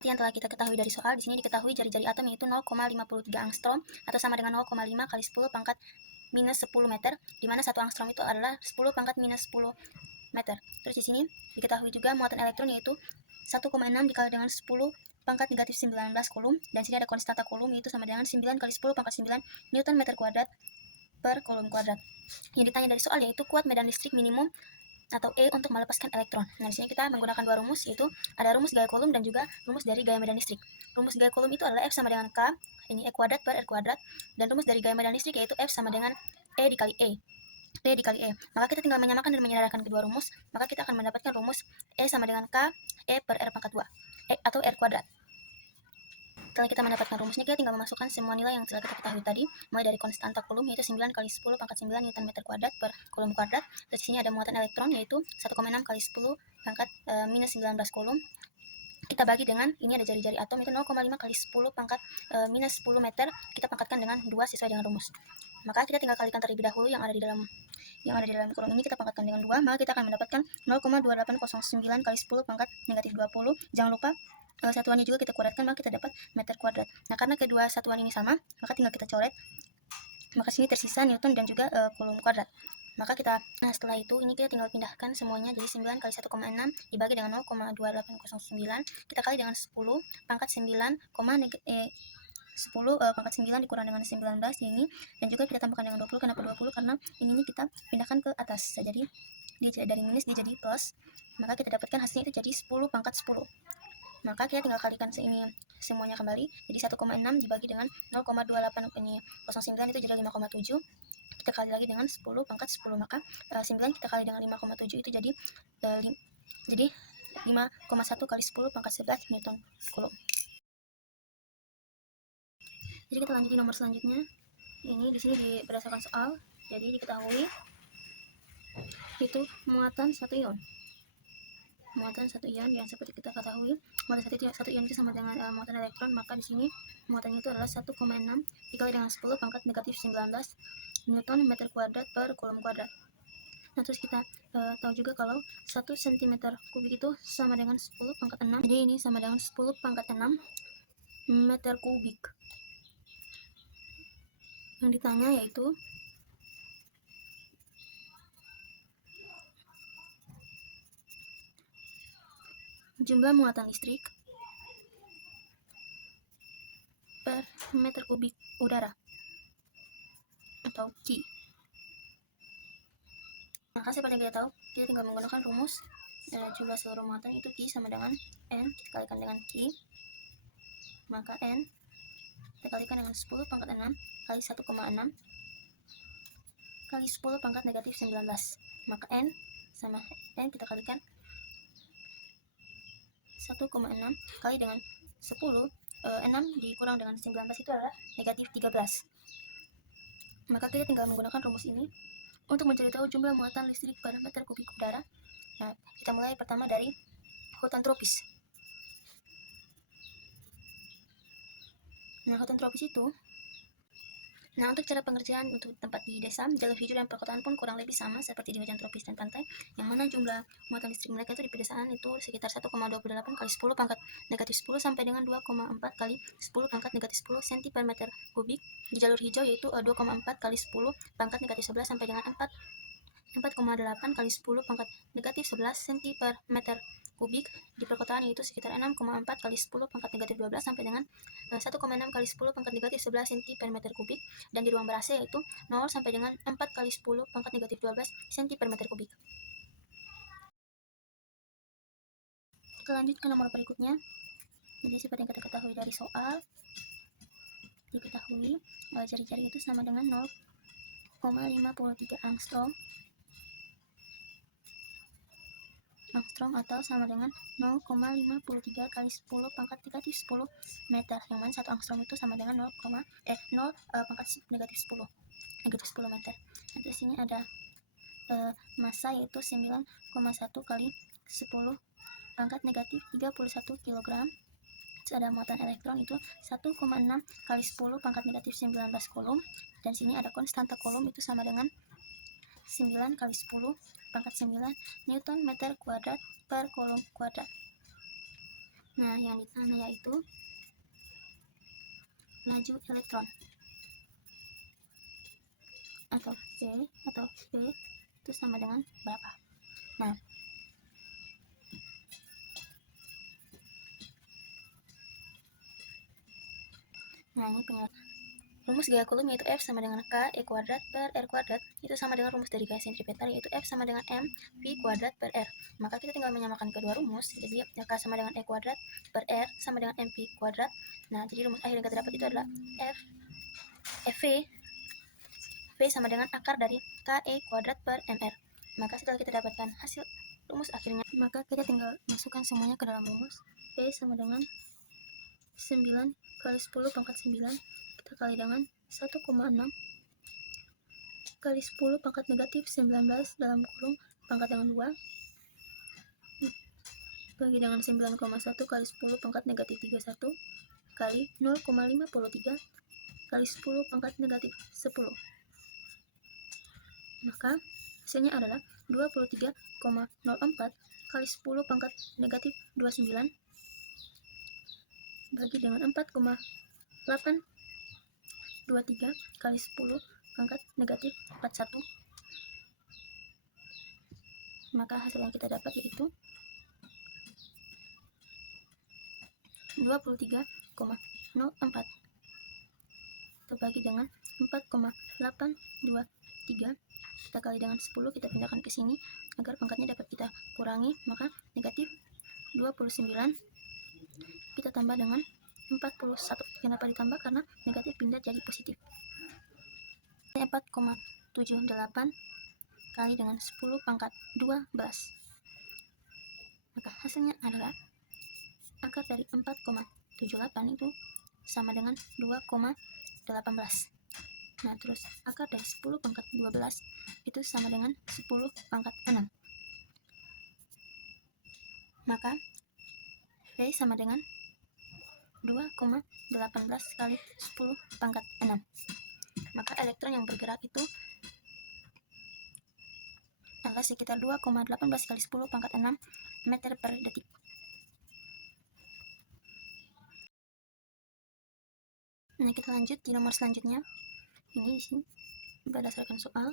Yang telah kita ketahui dari soal, di sini diketahui jari-jari atom yaitu 0,53 angstrom atau sama dengan 0,5 kali 10 pangkat minus 10 meter, di mana 1 angstrom itu adalah 10 pangkat minus 10 meter. Terus di sini diketahui juga muatan elektron yaitu 1,6 dikali dengan 10 pangkat negatif 19 kulum, dan sini ada konstanta kulum yaitu sama dengan 9 kali 10 pangkat 9 Newton meter kuadrat per kulum kuadrat. Yang ditanya dari soal yaitu kuat medan listrik minimum atau E untuk melepaskan elektron. Nah, di sini kita menggunakan dua rumus, yaitu ada rumus gaya Coulomb dan juga rumus dari gaya medan listrik. Rumus gaya Coulomb itu adalah F sama dengan K, ini E kuadrat per R kuadrat, dan rumus dari gaya medan listrik yaitu F sama dengan E dikali E. P dikali E. Maka kita tinggal menyamakan dan menyadarkan kedua rumus, maka kita akan mendapatkan rumus E sama dengan K E per R pangkat 2, E atau R kuadrat. Setelah kita mendapatkan rumusnya, kita tinggal memasukkan semua nilai yang telah kita ketahui tadi, mulai dari konstanta Coulomb yaitu 9 kali 10 pangkat 9 Newton meter kuadrat per Coulomb kuadrat. Terus di sini ada muatan elektron yaitu 1,6 kali 10 pangkat minus 19 Coulomb. Kita bagi dengan, ini ada jari-jari atom itu 0,5 kali 10 pangkat minus 10 meter, kita pangkatkan dengan 2 sesuai dengan rumus. Maka kita tinggal kalikan terlebih dahulu yang ada di dalam kolom ini, kita pangkatkan dengan 2, maka kita akan mendapatkan 0,2809 kali 10 pangkat negatif 20. Jangan lupa satuannya juga kita kuadratkan, maka kita dapat meter kuadrat. Nah, karena kedua satuan ini sama, maka tinggal kita coret. Maka sini tersisa Newton dan juga Coulomb kuadrat. Maka setelah itu ini kita tinggal pindahkan semuanya, jadi 9 kali 1,6 dibagi dengan 0,2809, kita kali dengan 10 pangkat 9, 10 pangkat 9 dikurang dengan 19 ini, dan juga kita tambahkan dengan 20. Kenapa 20? Karena ini kita pindahkan ke atas, jadi dia dari minus dia jadi plus, maka kita dapatkan hasilnya itu jadi 10 pangkat 10. Maka kita tinggal kalikan ini semuanya kembali, jadi 1,6 dibagi dengan 0,2809 itu jadi 5,7, kita kali lagi dengan 10 pangkat 10, maka 9 kita kali dengan 5,7 itu jadi 5,1 kali 10 pangkat 11 Newton Coulomb. Jadi kita lanjutin nomor selanjutnya. Ini di sini berdasarkan soal, jadi diketahui itu muatan satu ion. Muatan satu ion yang seperti kita ketahui, muatan satu ion itu sama dengan muatan elektron, maka di sini muatannya itu adalah 1,6 dikali dengan 10 pangkat negatif 19 Newton meter kuadrat per Coulomb kuadrat. Nah, terus kita tahu juga kalau 1 cm kubik itu sama dengan 10 pangkat 6. Jadi ini sama dengan 10 pangkat 6 meter kubik. Yang ditanya yaitu jumlah muatan listrik per meter kubik udara atau Q. Maka seperti yang kita tahu, kita tinggal menggunakan rumus jumlah seluruh muatan itu Q sama dengan N, kita kalikan dengan Q, maka N kita kalikan dengan 10 pangkat 6 kali 1,6 kali 10 pangkat negatif 19, maka N sama N kita kalikan 1,6 kali dengan 10, 6 dikurang dengan 19 itu adalah negatif 13. Maka kita tinggal menggunakan rumus ini untuk mencari tahu jumlah muatan listrik per meter kubik udara. Nah, kita mulai pertama dari hutan tropis. Nah, hutan tropis itu, untuk cara pengerjaan untuk tempat di desa, jalur hijau dan perkotaan pun kurang lebih sama seperti di hutan tropis dan pantai, yang mana jumlah muatan listrik mereka itu di pedesaan itu sekitar 1,28 kali 10 pangkat negatif 10 sampai dengan 2,4 kali 10 pangkat negatif 10 cm per meter kubik. Di jalur hijau yaitu 2,4 kali 10 pangkat negatif 11 sampai dengan 4,8 kali 10 pangkat negatif 11 cm per meter kubik. Di perkotaan yaitu sekitar 6,4 kali 10 pangkat negatif 12 sampai dengan 1,6 kali 10 pangkat negatif 11 cm per meter kubik. Dan di ruang ber-AC yaitu 0 sampai dengan 4 kali 10 pangkat negatif 12 cm per meter kubik. Kita lanjut ke nomor berikutnya. Jadi seperti yang kita ketahui dari soal, diketahui jari-jari itu sama dengan 0,53 angstrom atau sama dengan 0,53 kali 10 pangkat negatif 10 meter, yang mana 1 angstrom itu sama dengan 0 pangkat negatif 10 meter. Nah, di sini ada massa yaitu 9,1 kali 10 pangkat negatif 31 kg. Terus ada muatan elektron itu 1,6 kali 10 pangkat negatif 19 Coulomb, dan sini ada konstanta Coulomb itu sama dengan 9 kali 10 pangkat 9 Newton meter kuadrat per Coulomb kuadrat. Nah, yang ditanya yaitu laju elektron atau V itu sama dengan berapa. Nah, ini penjelasan. Rumus gaya Coulomb yaitu F sama dengan K E kuadrat per R kuadrat, itu sama dengan rumus dari gaya sentripetal yaitu F sama dengan M V kuadrat per R. Maka kita tinggal menyamakan kedua rumus, jadi K sama dengan E kuadrat per R sama dengan M V kuadrat. Nah, jadi rumus akhir yang kita dapat itu adalah V sama dengan akar dari KE kuadrat per MR. Maka setelah kita dapatkan hasil rumus akhirnya, maka kita tinggal masukkan semuanya ke dalam rumus. V sama dengan 9 kali 10 pangkat 9 kita kali dengan 1,6 kali 10 pangkat negatif 19 dalam kurung pangkat dengan 2 bagi dengan 9,1 kali 10 pangkat negatif 31 kali 0,53 kali 10 pangkat negatif 10. Maka hasilnya adalah 23,04 kali 10 pangkat negatif 29 bagi dengan 4,823 kali 10 pangkat negatif 41. Maka hasil yang kita dapat yaitu 23,04 terbagi dengan 4,823 kita kali dengan 10, kita pindahkan ke sini agar pangkatnya dapat kita kurangi, maka negatif 29 kita tambah dengan 41. Kenapa ditambah? Karena negatif pindah jadi positif. 4,78 kali dengan 10 pangkat 12. Maka hasilnya adalah akar dari 4,78 itu sama dengan 2,18. Nah, terus akar dari 10 pangkat 12 itu sama dengan 10 pangkat 6. Maka V sama dengan 2,18 kali 10 pangkat 6. Maka elektron yang bergerak itu adalah sekitar 2,18 kali 10 pangkat 6 meter per detik. Nah, kita lanjut di nomor selanjutnya. Ini di sini berdasarkan soal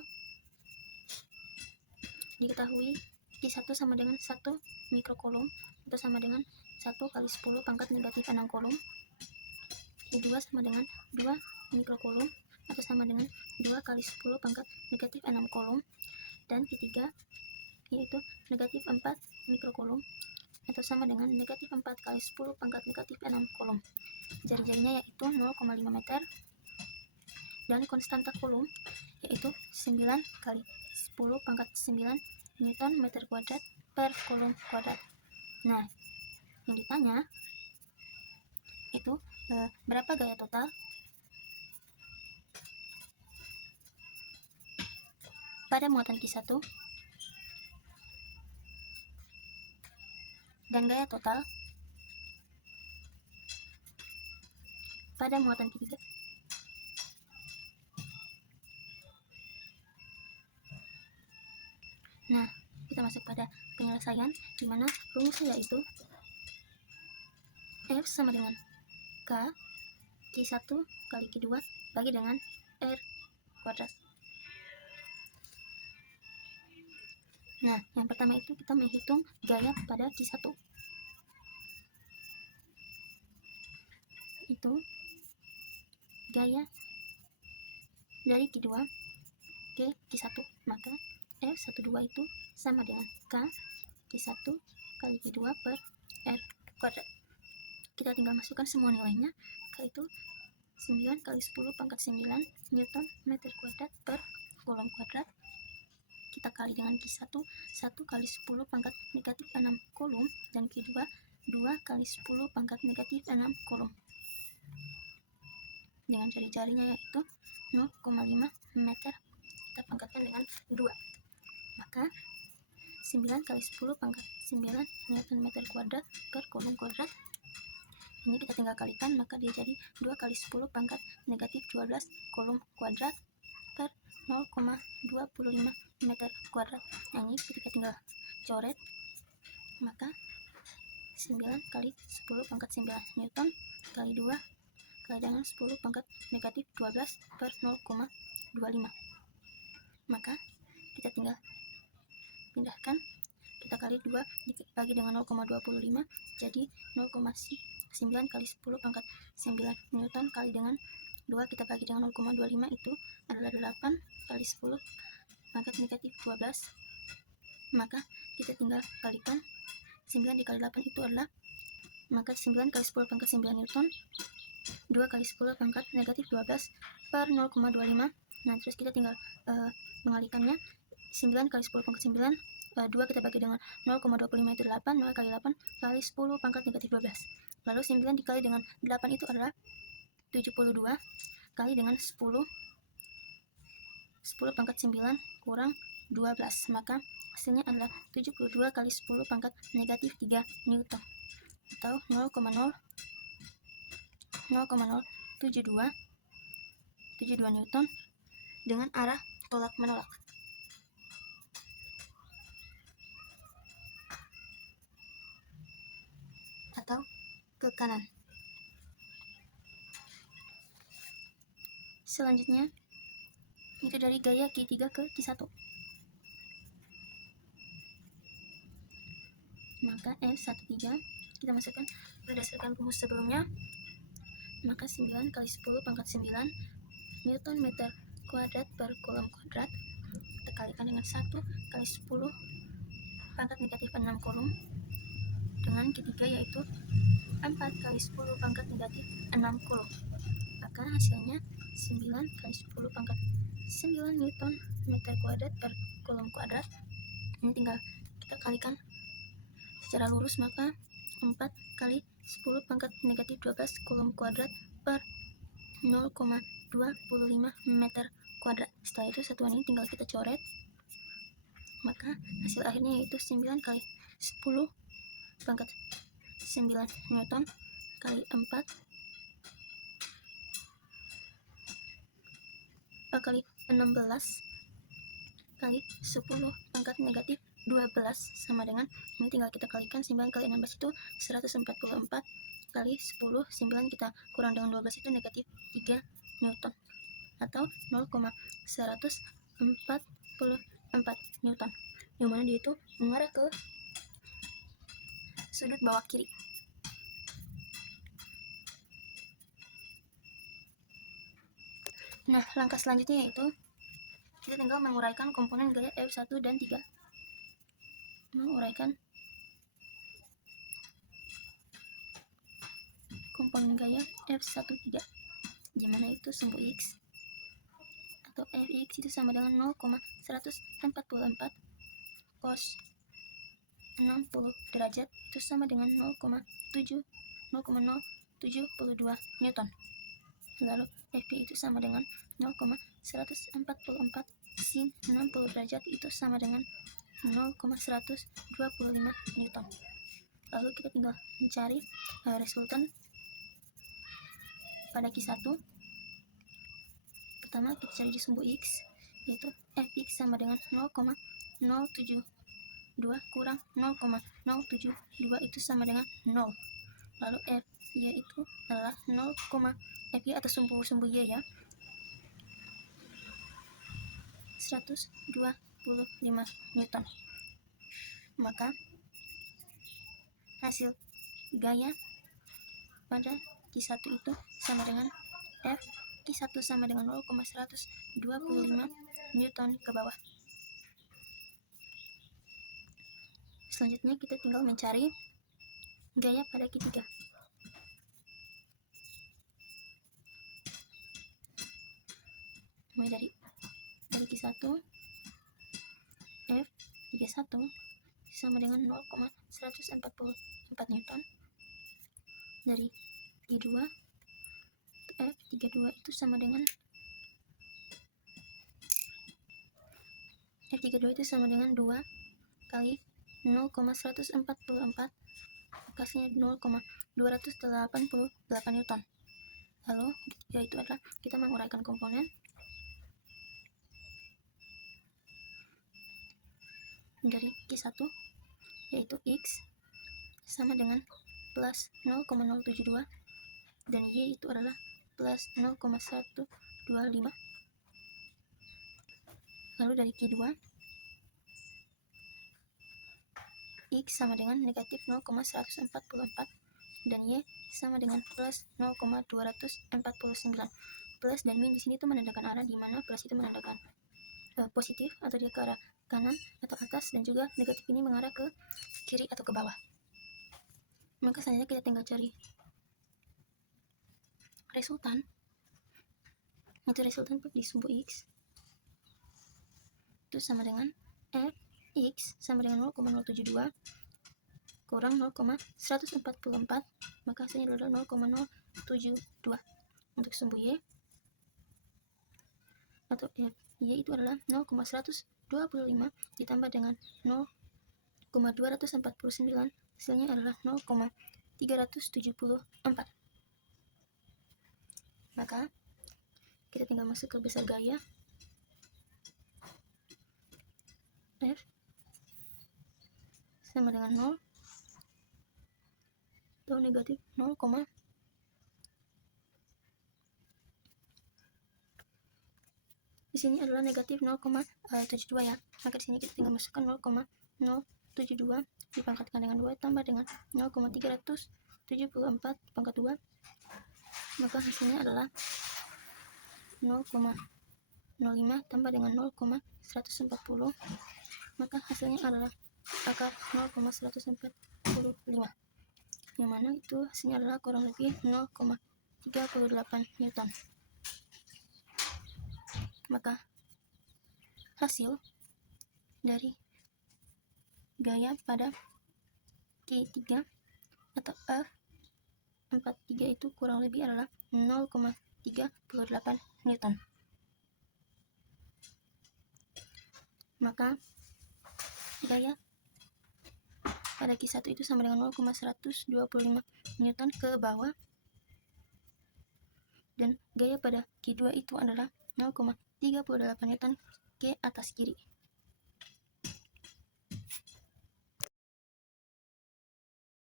diketahui Q1 sama dengan 1 mikrocoulomb itu sama dengan 1 kali 10 pangkat negatif 6 coulomb. Q2 sama dengan 2 mikrocoulomb atau sama dengan 2 kali 10 pangkat negatif 6 coulomb. Dan Q3 yaitu negatif 4 mikrocoulomb atau sama dengan negatif 4 kali 10 pangkat negatif 6 coulomb. Jari-jarinya yaitu 0,5 meter dan konstanta Coulomb yaitu 9 kali 10 pangkat 9 Newton meter kuadrat per Coulomb kuadrat. Nah, yang ditanya itu berapa gaya total pada muatan Q1 dan gaya total pada muatan Q3. Nah, kita masuk pada penyelesaian di mana rumusnya yaitu F sama dengan K Q1 kali Q2 bagi dengan R kuadrat. Nah, yang pertama itu kita menghitung gaya pada Q1. Itu gaya dari Q2 ke Q1. Maka F12 itu sama dengan K Q1 kali Q2 per R kuadrat. Kita tinggal masukkan semua nilainya, yaitu 9 kali 10 pangkat 9 Newton meter kuadrat per Coulomb kuadrat. Kita kali dengan Q1, 1 kali 10 pangkat negatif 6 Coulomb, dan Q2, 2 kali 10 pangkat negatif 6 Coulomb. Dengan jari-jarinya yaitu 0,5 meter, kita pangkatkan dengan 2. Maka 9 kali 10 pangkat 9 Newton meter kuadrat per Coulomb kuadrat. Ini kita tinggal kalikan, maka dia jadi 2 kali 10 pangkat negatif 12 Coulomb kuadrat per 0,25 meter kuadrat. Nah, ini ketika tinggal coret, maka 9 kali 10 pangkat 9 Newton kali 2 kali dengan 10 pangkat negatif 12 per 0,25. Maka kita tinggal pindahkan, kita kali 2 dibagi dengan 0,25 jadi 0,9 kali 10 pangkat 9 Newton kali dengan 2 kita bagi dengan 0,25 itu adalah 8 kali 10 pangkat negatif 12. Maka kita tinggal kalikan 9 dikali 8 itu adalah, maka 9 kali 10 pangkat 9 Newton 2 kali 10 pangkat negatif 12 per 0,25. Nah terus kita tinggal mengalikannya, 9 kali 10 pangkat 9 2 kita bagi dengan 0,25 itu 8, 0 kali 8 kali 10 pangkat negatif 12. Lalu 9 dikali dengan 8 itu adalah 72 kali dengan 10 pangkat 9 kurang 12. Maka hasilnya adalah 72 kali 10 pangkat negatif 3 Newton atau 0,072 Newton dengan arah tolak menolak. Atau ke kanan. Selanjutnya itu dari gaya Q3 ke Q1. Maka F13 kita masukkan berdasarkan rumus sebelumnya, maka 9 kali 10 pangkat 9 Newton meter kuadrat per kolom kuadrat kita kalikan dengan 1 kali 10 pangkat negatif 6 kolom dengan ketiga yaitu 4 kali 10 pangkat negatif 6 kolom. Maka hasilnya 9 kali 10 pangkat 9 Newton meter kuadrat per kolom kuadrat. Ini tinggal kita kalikan secara lurus, maka 4 kali 10 pangkat negatif 12 kolom kuadrat per 0,25 meter kuadrat. Setelah itu satuan ini tinggal kita coret, maka hasil akhirnya yaitu 9 kali 10 pangkat 9 Newton kali 4 kali 16 kali 10 pangkat negatif 12 sama dengan, ini tinggal kita kalikan, 9 kali 16 itu 144 kali 10, 9 kita kurang dengan 12 itu negatif 3 Newton atau 0,144 Newton, yang mana dia itu mengarah ke sudut bawah kiri. Nah, langkah selanjutnya yaitu kita tinggal menguraikan komponen gaya F1 dan 3. Menguraikan komponen gaya F1 3, dimana itu sumbu X atau Fx itu sama dengan 0,144 cos 60 derajat itu sama dengan 0,072 Newton. Lalu Fp itu sama dengan 0,144 sin 60 derajat itu sama dengan 0,125 Newton. Lalu kita tinggal mencari resultan pada Q1. Pertama kita cari di sumbu X, yaitu Fx sama dengan 0,072 kurang 0,072 itu sama dengan 0. Lalu Fy itu adalah 0, Fy atau sumbu Y ya, 125 Newton. Maka hasil gaya pada Q1 itu sama dengan F Q1 sama dengan 0,125 Newton ke bawah. Selanjutnya kita tinggal mencari gaya pada Q3. Mulai dari Q1, F31 sama dengan 0,144 Newton. Dari Q2, F32 itu sama dengan 2 kali 0,144, hasilnya 0,288 Newton. Lalu yaitu adalah kita menguraikan komponen dari Q1 yaitu X sama dengan plus 0,072 dan Y itu adalah plus 0,125. Lalu dari Q2 X sama dengan negatif 0,144 dan Y sama dengan plus 0,249. Plus dan min di sini tuh menandakan arah, di mana plus itu menandakan positif atau dia ke arah kanan atau atas, dan juga negatif ini mengarah ke kiri atau ke bawah. Maka selanjutnya kita tinggal cari resultan. Itu resultan di sumbu X itu sama dengan F X sama dengan 0,072 kurang 0,144, maka hasilnya adalah 0,072. Untuk sumbu Y atau F Y itu adalah 0,125 ditambah dengan 0,249, hasilnya adalah 0,374. Maka kita tinggal masuk ke besar gaya. F sama dengan 0 atau negatif 0, di sini adalah negatif 0,72 ya. Maka di sini kita tinggal masukkan 0,072 dipangkatkan dengan 2 tambah dengan 0,374 pangkat 2, maka hasilnya adalah 0,05 tambah dengan 0,140, maka hasilnya adalah akar 0,145, yang mana itu hasilnya adalah kurang lebih 0,38 Newton. Maka hasil dari gaya pada Q3 atau F43 itu kurang lebih adalah 0,38 Newton. Maka gaya pada Q1 itu sama dengan 0,125 Newton ke bawah, dan gaya pada Q2 itu adalah 0,38 Newton ke atas kiri.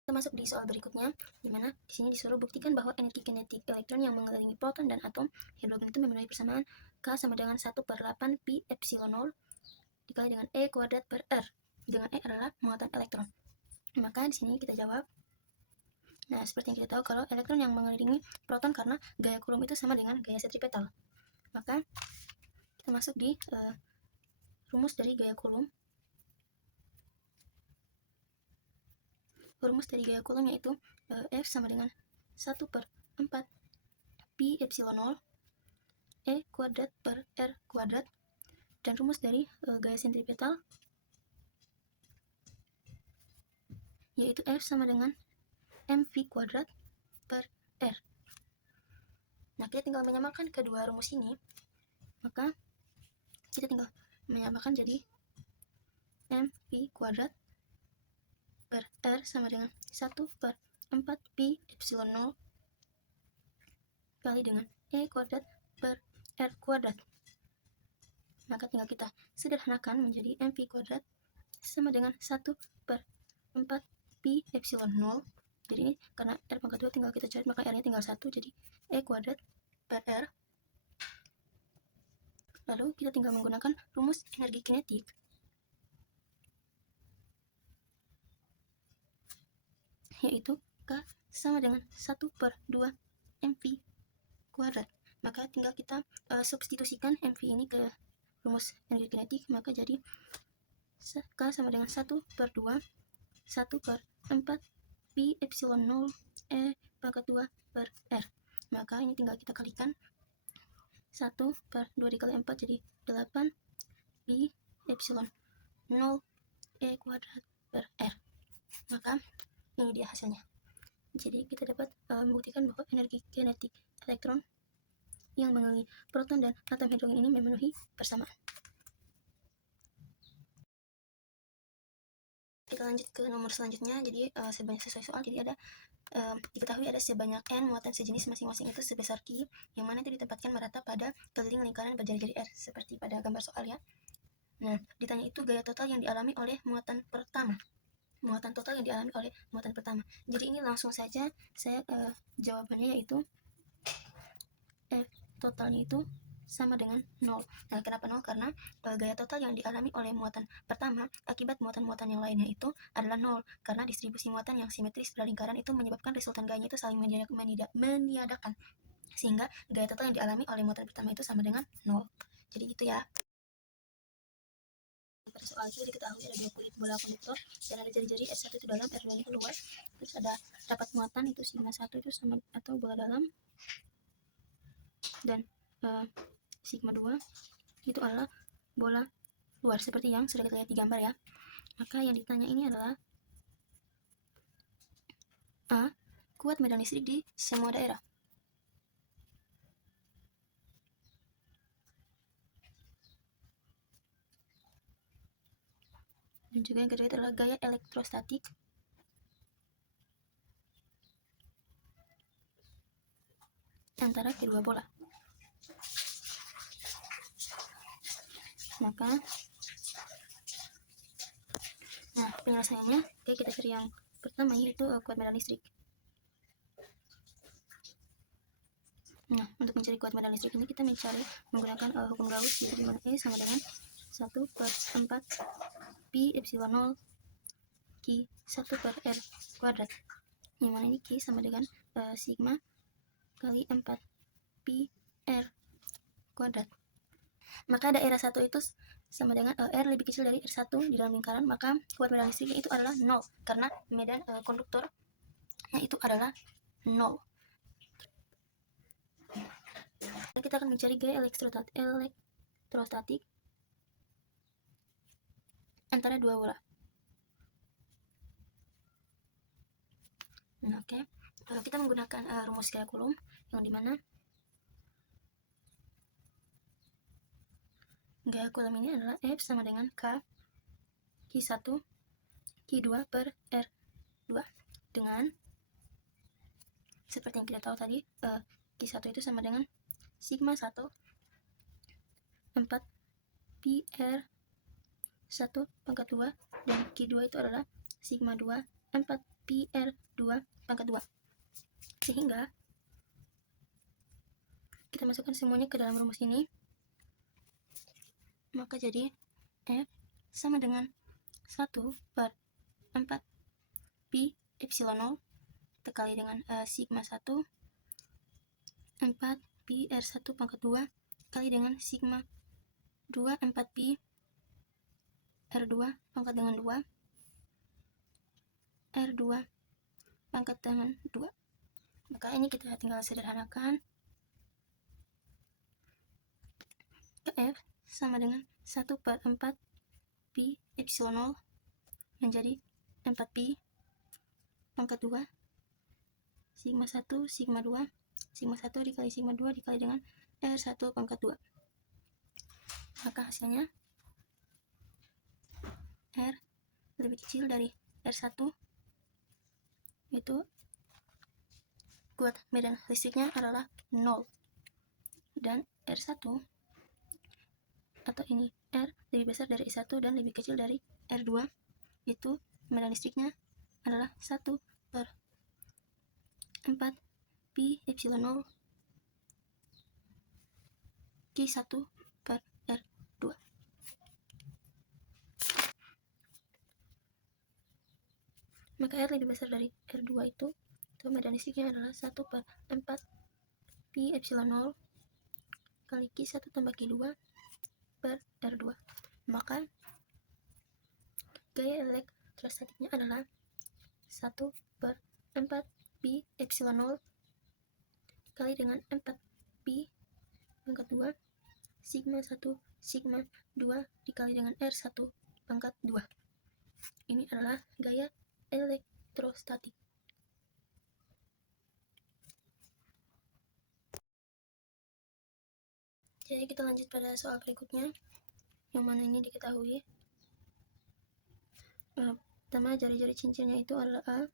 Kita masuk di soal berikutnya, di mana di sini disuruh buktikan bahwa energi kinetik elektron yang mengelilingi proton dan atom hidrogen itu memenuhi persamaan K sama dengan 1/8 pi epsilon 0 dikali dengan E kuadrat per R, dengan E adalah muatan elektron. Maka di sini kita jawab. Nah, seperti yang kita tahu kalau elektron yang mengelilingi proton karena gaya Coulomb itu sama dengan gaya sentripetal. Maka kita masuk di rumus dari gaya Coulomb. Rumus dari gaya Coulomb yaitu F sama dengan 1/4 pi epsilon 0 E kuadrat per R kuadrat, dan rumus dari gaya sentripetal yaitu F sama dengan mv kuadrat per R. Nah, kita tinggal menyamakan kedua rumus ini, maka kita tinggal menyamakan jadi mv kuadrat per R sama dengan 1/4 pi epsilon 0 kali dengan E kuadrat per R kuadrat. Maka tinggal kita sederhanakan menjadi mv kuadrat sama dengan 1/4 pi epsilon 0. Jadi ini karena R pangkat 2 tinggal kita cari, maka R nya tinggal 1, jadi E kuadrat per R. Lalu kita tinggal menggunakan rumus energi kinetik, yaitu K sama dengan 1/2 mv kuadrat. Maka tinggal kita substitusikan mv ini ke rumus energi kinetik, maka jadi K sama dengan 1/2 1/4 pi epsilon 0 E pangkat 2 per R. Maka ini tinggal kita kalikan, 1/2 dikali 4 jadi 8 pi epsilon 0 E kuadrat per R. Maka ini dia hasilnya. Jadi kita dapat membuktikan bahwa energi kinetik elektron yang mengelilingi proton dan atom hidrogen ini memenuhi persamaan. Kita lanjut ke nomor selanjutnya. Jadi sesuai soal, jadi ada diketahui ada sebanyak n muatan sejenis masing-masing itu sebesar Q, yang mana itu ditempatkan merata pada keliling lingkaran berjari-jari R, seperti pada gambar soal ya. Nah, ditanya itu gaya total yang dialami oleh muatan pertama. muatan total yang dialami oleh muatan pertama. Jadi ini langsung saja saya jawabannya, yaitu F totalnya itu sama dengan 0. Nah, kenapa 0? Karena gaya total yang dialami oleh muatan pertama akibat muatan-muatan yang lainnya itu adalah 0. Karena distribusi muatan yang simetris pada lingkaran itu menyebabkan resultan gayanya itu saling meniadakan. Sehingga gaya total yang dialami oleh muatan pertama itu sama dengan 0. Jadi gitu ya. Pada soal itu diketahui ada dua kulit bola konduktor dan ada jari-jari S1 itu dalam, R2 nya keluar. Terus ada dapat muatan itu sigma 1 itu sama atau bola dalam, dan sigma 2 itu adalah bola luar, seperti yang sudah kita lihat di gambar ya. Maka yang ditanya ini adalah A. Kuat medan listrik di semua daerah. Dan juga yang kedua adalah gaya elektrostatik antara kedua bola. Maka penyelesaiannya, oke, kita cari yang pertama, yaitu kuat medan listrik. Nah, untuk mencari kuat medan listrik ini kita mencari menggunakan hukum Gauss, yaitu dimana E sama dengan 1/4 pi epsilon 0 Q 1 per R kuadrat, yang mana ini Q sama dengan sigma kali 4 pi R kuadrat. Maka daerah 1 itu sama dengan R lebih kecil dari R1 di dalam lingkaran, maka kuat medan listriknya itu adalah 0, karena medan konduktornya itu adalah 0. Kita akan mencari gaya elektrostatik antara dua bola. Nah, oke. Kita menggunakan rumus gaya Coulomb, yang dimana gaya Coulomb ini adalah F sama dengan K Q1 Q2 per R2, dengan seperti yang kita tahu tadi, Q1 itu sama dengan sigma 1 4 pi R1 pangkat 2, dan Q2 itu adalah sigma 2 4 pi R2 pangkat 2. Sehingga kita masukkan semuanya ke dalam rumus ini, maka jadi F sama dengan 1/4 pi epsilon 0 dikali dengan sigma 1 4 pi R1 pangkat 2 kali dengan sigma 2 4 pi R2 pangkat dengan 2 R2 pangkat dengan 2. Maka ini kita tinggal sederhanakan. F sama dengan 1/4 pi epsilon 0 menjadi 4 pi pangkat 2 sigma 1 sigma 2 sigma 1 dikali sigma 2 dikali dengan R1 pangkat 2. Maka hasilnya R lebih kecil dari R1, itu kuat medan listriknya adalah 0, dan R1 atau ini R lebih besar dari R1 dan lebih kecil dari R2, itu medan listriknya adalah 1/4 pi epsilon 0 Q1 per R2. Maka R lebih besar dari R2 itu medan listriknya adalah 1/4 pi epsilon 0 kali Q1 tambah Q2 per R2. Maka gaya elektrostatiknya adalah 1/4 pi epsilon 0 kali dengan 4 pi pangkat 2 sigma 1 sigma 2 dikali dengan R1 pangkat 2. Ini adalah gaya elektrostatik. Jadi kita lanjut pada soal berikutnya, yang mana ini diketahui pertama jari-jari cincinnya itu adalah A,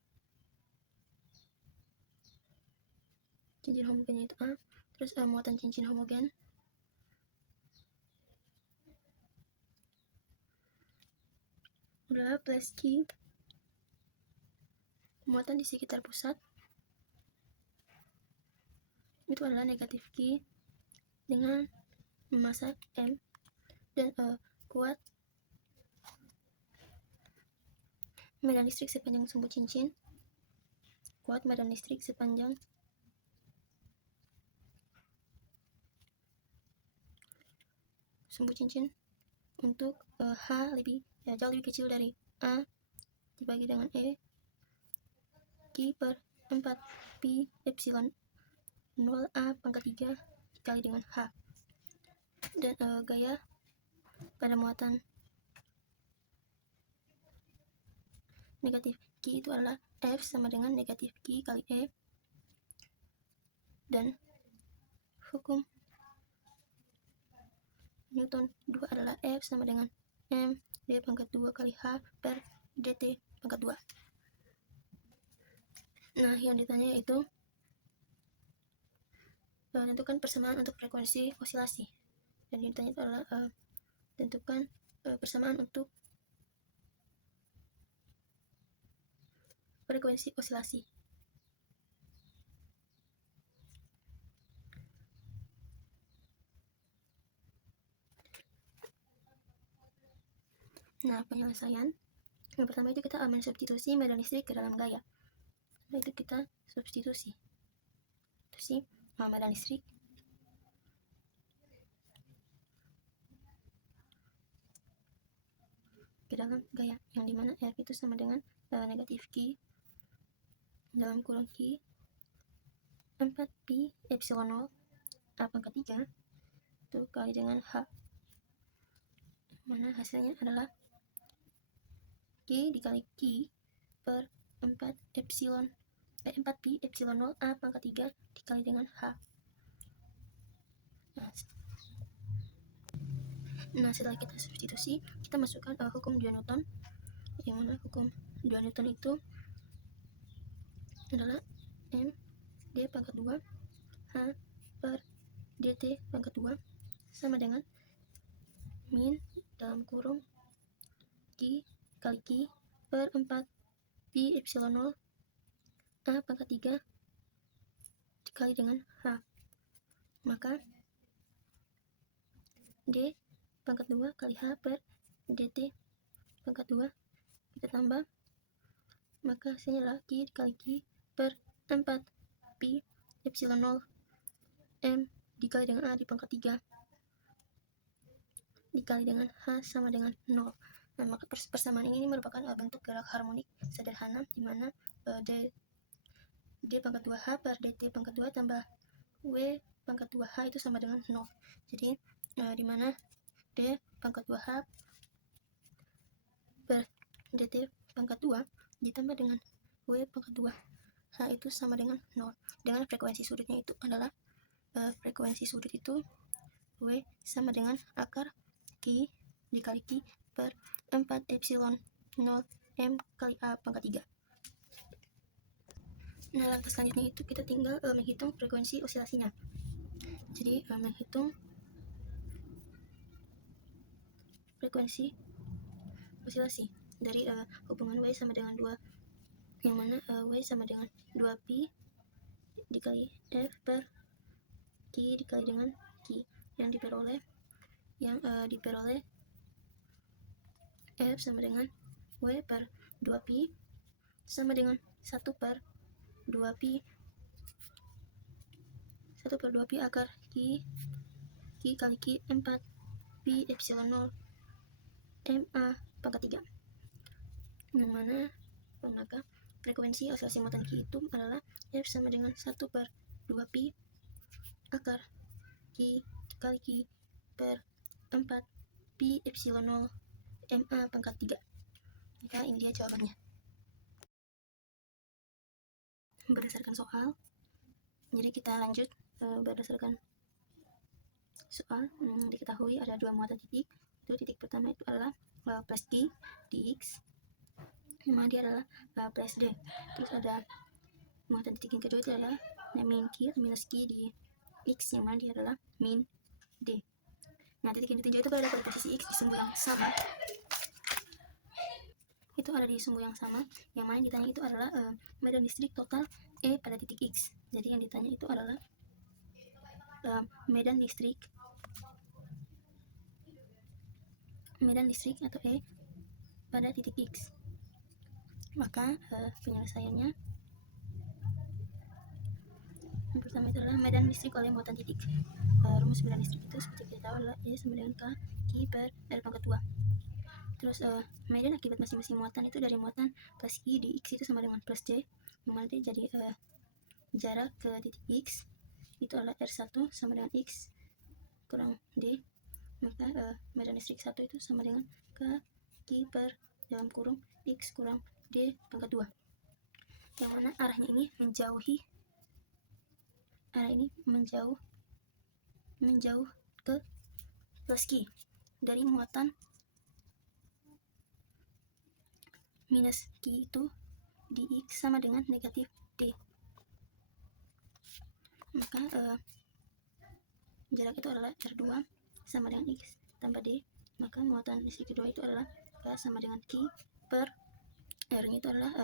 cincin homogennya itu A, terus muatan cincin homogen adalah plus Q muatan di sekitar pusat itu adalah negatif Q dengan massa M dan kuat medan listrik sepanjang sumbu cincin, kuat medan listrik sepanjang sumbu cincin untuk H jauh lebih kecil dari A dibagi dengan E Q per 4 pi epsilon 0 A pangkat 3 dikali dengan H. Dan gaya pada muatan negatif Q itu adalah F sama dengan negatif Q kali E, dan hukum Newton 2 adalah F sama dengan M D pangkat 2 kali H per dt pangkat 2. Nah, yang ditanya itu tentukan persamaan untuk frekuensi osilasi, dan yang ditanya itu adalah tentukan persamaan untuk frekuensi osilasi. Nah, penyelesaian yang pertama itu kita mensubstitusi medan listrik ke dalam gaya. Nah, itu kita substitusi medan listrik ke dalam gaya, yang dimana F itu sama dengan negatif Q dalam kurung Q 4 pi epsilon 0 A pangkat 3 itu kali dengan H, mana hasilnya adalah Q dikali Q per 4 pi epsilon 0 A pangkat 3 dikali dengan H. Nah, setelah kita substitusi, kita masukkan hukum 2 Newton, yang mana hukum 2 Newton itu adalah M D pangkat 2 H per dt pangkat 2 sama dengan min dalam kurung Q kali Q per 4 pi epsilon 0 A pangkat 3 dikali dengan H. Maka D pangkat 2 kali H per dt pangkat 2 kita tambah, maka hasilnya adalah Q dikali Q per 4 pi epsilon 0 M dikali dengan A di pangkat 3 dikali dengan H sama dengan 0. Nah, maka persamaan ini merupakan bentuk gerak harmonik sederhana, di mana D pangkat 2H per dt pangkat 2 tambah W pangkat 2H itu sama dengan 0. Jadi di mana D pangkat 2H per dt pangkat 2 ditambah dengan W pangkat 2H itu sama dengan 0. Dengan frekuensi sudutnya itu adalah frekuensi sudut itu W sama dengan akar Q dikali Q per 4 epsilon 0 M kali A pangkat 3. Nah, langkah selanjutnya itu kita tinggal menghitung frekuensi osilasinya. Jadi menghitung frekuensi osilasi dari hubungan W sama dengan 2, yang mana W sama dengan 2pi dikali F per Q dikali dengan Q, yang diperoleh F sama dengan W per 2pi sama dengan 1 per 2pi akar Q kali Q 4 pi epsilon 0 MA pangkat 3, yang mana maka frekuensi osilasi muatan Q itu adalah F sama dengan 1 per 2pi akar Q kali Q per 4 pi epsilon 0 MA pangkat 3. Maka ini dia jawabannya. Berdasarkan soal, jadi kita lanjut berdasarkan soal. Diketahui ada 2 muatan titik. Itu titik pertama itu adalah plus Q di X, yang mana dia adalah plus D. Terus ada muatan titik yang kedua itu adalah min Q minus Q di X, yang mana dia adalah min D. Nah, titik yang ditunjuk itu berada pada posisi X di sumbu yang sama, itu ada di sumbu yang sama, yang mana ditanya itu adalah medan listrik total E pada titik X. Jadi yang ditanya itu adalah medan listrik atau E pada titik X. Maka penyelesaiannya yang pertama itu adalah medan listrik oleh muatan titik. Rumus medan listrik itu seperti kita tahu adalah E sama dengan K Q per L pangkat 2. Terus medan akibat masing-masing muatan itu dari muatan plus I di X itu sama dengan plus J, yang mana jadi jarak ke titik X itu adalah R1 sama dengan X kurang D. Maka medan listrik 1 itu sama dengan K Q per dalam kurung X kurang D pangkat 2, yang mana arahnya ini menjauh ke plus Q dari muatan minus Q itu di X sama dengan negatif D. Maka jarak itu adalah R2 sama dengan X tambah D. Maka muatan listrik kedua itu adalah K sama dengan Q per R-nya itu adalah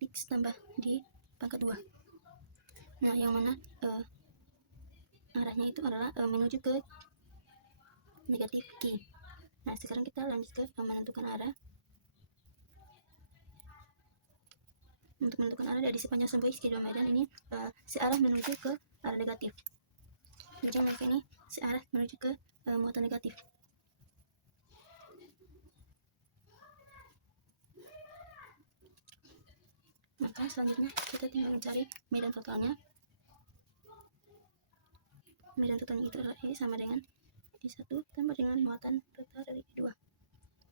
X tambah D pangkat 2. Nah, yang mana arahnya itu adalah menuju ke negatif Q. Nah, sekarang kita lanjut ke menentukan arah. Untuk menentukan arah dari sepanjang sumbu X kedua medan ini searah menuju ke arah negatif. Jadi maka ini searah menuju ke muatan negatif. Maka selanjutnya kita tinggal mencari medan totalnya. Medan totalnya itu adalah E sama dengan E1 tambah dengan muatan total dari E2.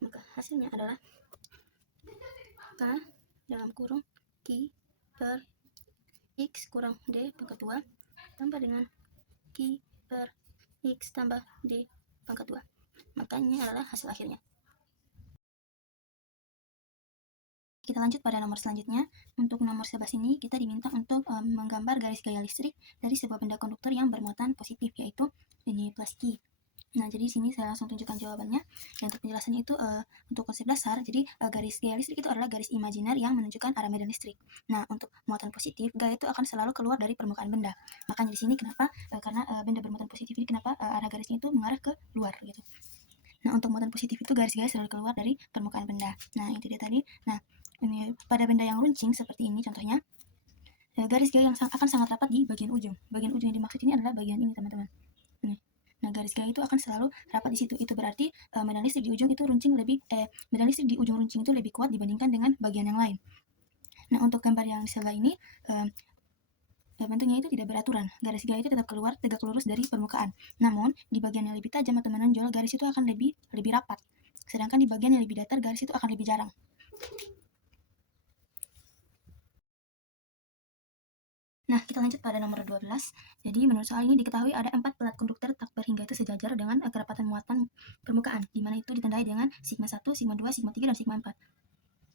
Maka hasilnya adalah K dalam kurung Q per X kurang D pangkat 2 tambah dengan Q per X tambah D pangkat 2. Makanya adalah hasil akhirnya. Kita lanjut pada nomor selanjutnya. Untuk nomor 11 ini kita diminta untuk menggambar garis gaya listrik dari sebuah benda konduktor yang bermuatan positif, yaitu ini plus Q. Nah, jadi di sini saya langsung tunjukkan jawabannya. Dan untuk penjelasannya itu untuk konsep dasar, jadi garis gaya listrik itu adalah garis imajiner yang menunjukkan arah medan listrik. Nah, untuk muatan positif, gaya itu akan selalu keluar dari permukaan benda. Makanya di sini kenapa? Karena benda bermuatan positif ini kenapa arah garisnya itu mengarah ke luar gitu. Nah, untuk muatan positif itu garis-garis selalu keluar dari permukaan benda. Nah, itu dia tadi. Nah, ini pada benda yang runcing seperti ini contohnya, garis gaya yang akan sangat rapat di bagian ujung. Bagian ujung yang dimaksud ini adalah bagian ini, teman-teman. Nah, garis gaya itu akan selalu rapat di situ. Itu berarti medan listrik di ujung itu medan listrik di ujung runcing itu lebih kuat dibandingkan dengan bagian yang lain. Nah, untuk gambar yang di sebelah ini bentuknya itu tidak beraturan. Garis gaya itu tetap keluar tegak lurus dari permukaan. Namun, di bagian yang lebih tajam atau menonjol, garis itu akan lebih rapat. Sedangkan di bagian yang lebih datar, garis itu akan lebih jarang. Nah, kita lanjut pada nomor 12. Jadi, menurut soal ini diketahui ada 4 pelat konduktor tak berhingga itu sejajar dengan kerapatan muatan permukaan, di mana itu ditandai dengan sigma 1, sigma 2, sigma 3, dan sigma 4.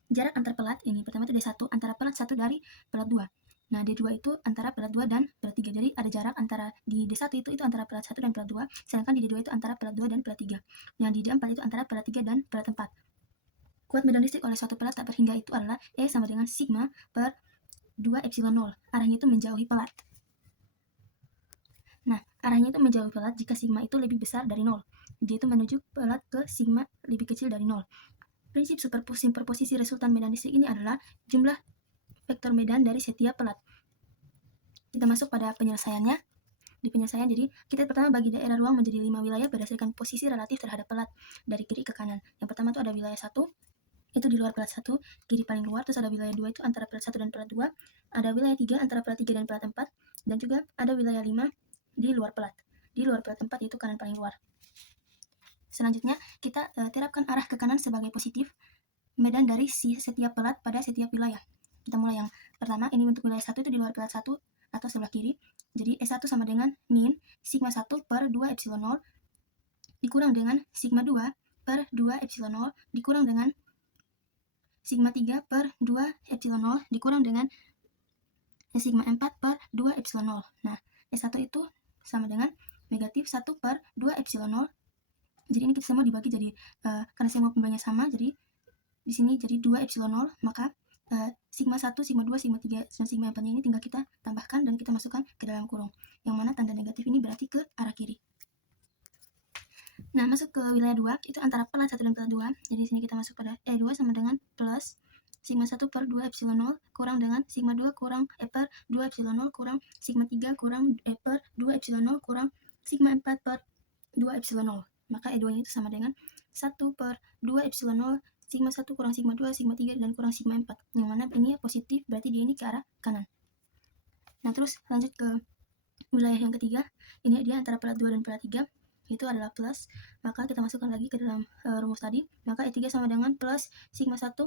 Jarak antar pelat ini pertama itu D1 antara pelat 1 dari pelat 2. Nah, D2 itu antara pelat 2 dan pelat 3. Jadi, ada jarak antara di D1 itu antara pelat 1 dan pelat 2, sedangkan di D2 itu antara pelat 2 dan pelat 3. Yang di D4 itu antara pelat 3 dan pelat 4. Kuat medan listrik oleh suatu pelat tak berhingga itu adalah E sama dengan sigma per 2 epsilon 0. Arahnya itu menjauhi pelat. Nah, arahnya itu menjauhi pelat jika sigma itu lebih besar dari 0. Dia itu menuju pelat ke sigma lebih kecil dari 0. Prinsip superposisi resultan medan listrik ini adalah jumlah vektor medan dari setiap pelat. Kita masuk pada penyelesaiannya. Di penyelesaian, jadi kita pertama bagi daerah ruang menjadi 5 wilayah berdasarkan posisi relatif terhadap pelat dari kiri ke kanan. Yang pertama itu ada wilayah 1, itu di luar pelat 1, kiri paling luar. Terus ada wilayah 2 itu antara pelat 1 dan pelat 2. Ada wilayah 3 antara pelat 3 dan pelat 4. Dan juga ada wilayah 5 di luar pelat. Di luar pelat 4 itu kanan paling luar. Selanjutnya, kita terapkan arah ke kanan sebagai positif medan dari setiap pelat pada setiap wilayah. Kita mulai yang pertama, ini untuk wilayah 1 itu di luar pelat 1 atau sebelah kiri. Jadi S1 sama dengan min sigma 1 per 2 epsilon 0 dikurang dengan sigma 2 per 2 epsilon 0 dikurang dengan sigma 3 per 2 epsilon 0 dikurang dengan sigma 4 per 2 epsilon 0. Nah, S1 itu sama dengan negatif 1 per 2 epsilon 0. Jadi ini kita semua dibagi jadi, karena semua pembagiannya sama, jadi di sini jadi 2 epsilon 0, maka sigma 1, sigma 2, sigma 3, dan sigma 4 ini tinggal kita tambahkan dan kita masukkan ke dalam kurung. Yang mana tanda negatif ini berarti ke arah kiri. Nah, masuk ke wilayah 2, itu antara pelat 1 dan pelat 2. Jadi di sini kita masuk pada E2 sama dengan plus sigma 1 per 2 epsilon 0 kurang dengan sigma 2 kurang per 2 epsilon 0 kurang sigma 3 kurang per 2 epsilon 0 kurang sigma 4 per 2 epsilon 0. Maka E2 itu sama dengan 1 per 2 epsilon 0 sigma 1 kurang sigma 2, sigma 3, dan kurang sigma 4. Yang mana ini positif, berarti dia ini ke arah kanan. Nah, terus lanjut ke wilayah yang ketiga. Ini dia antara pelat 2 dan pelat 3. Itu adalah plus. Maka kita masukkan lagi ke dalam rumus tadi. Maka E3 sama dengan plus sigma 1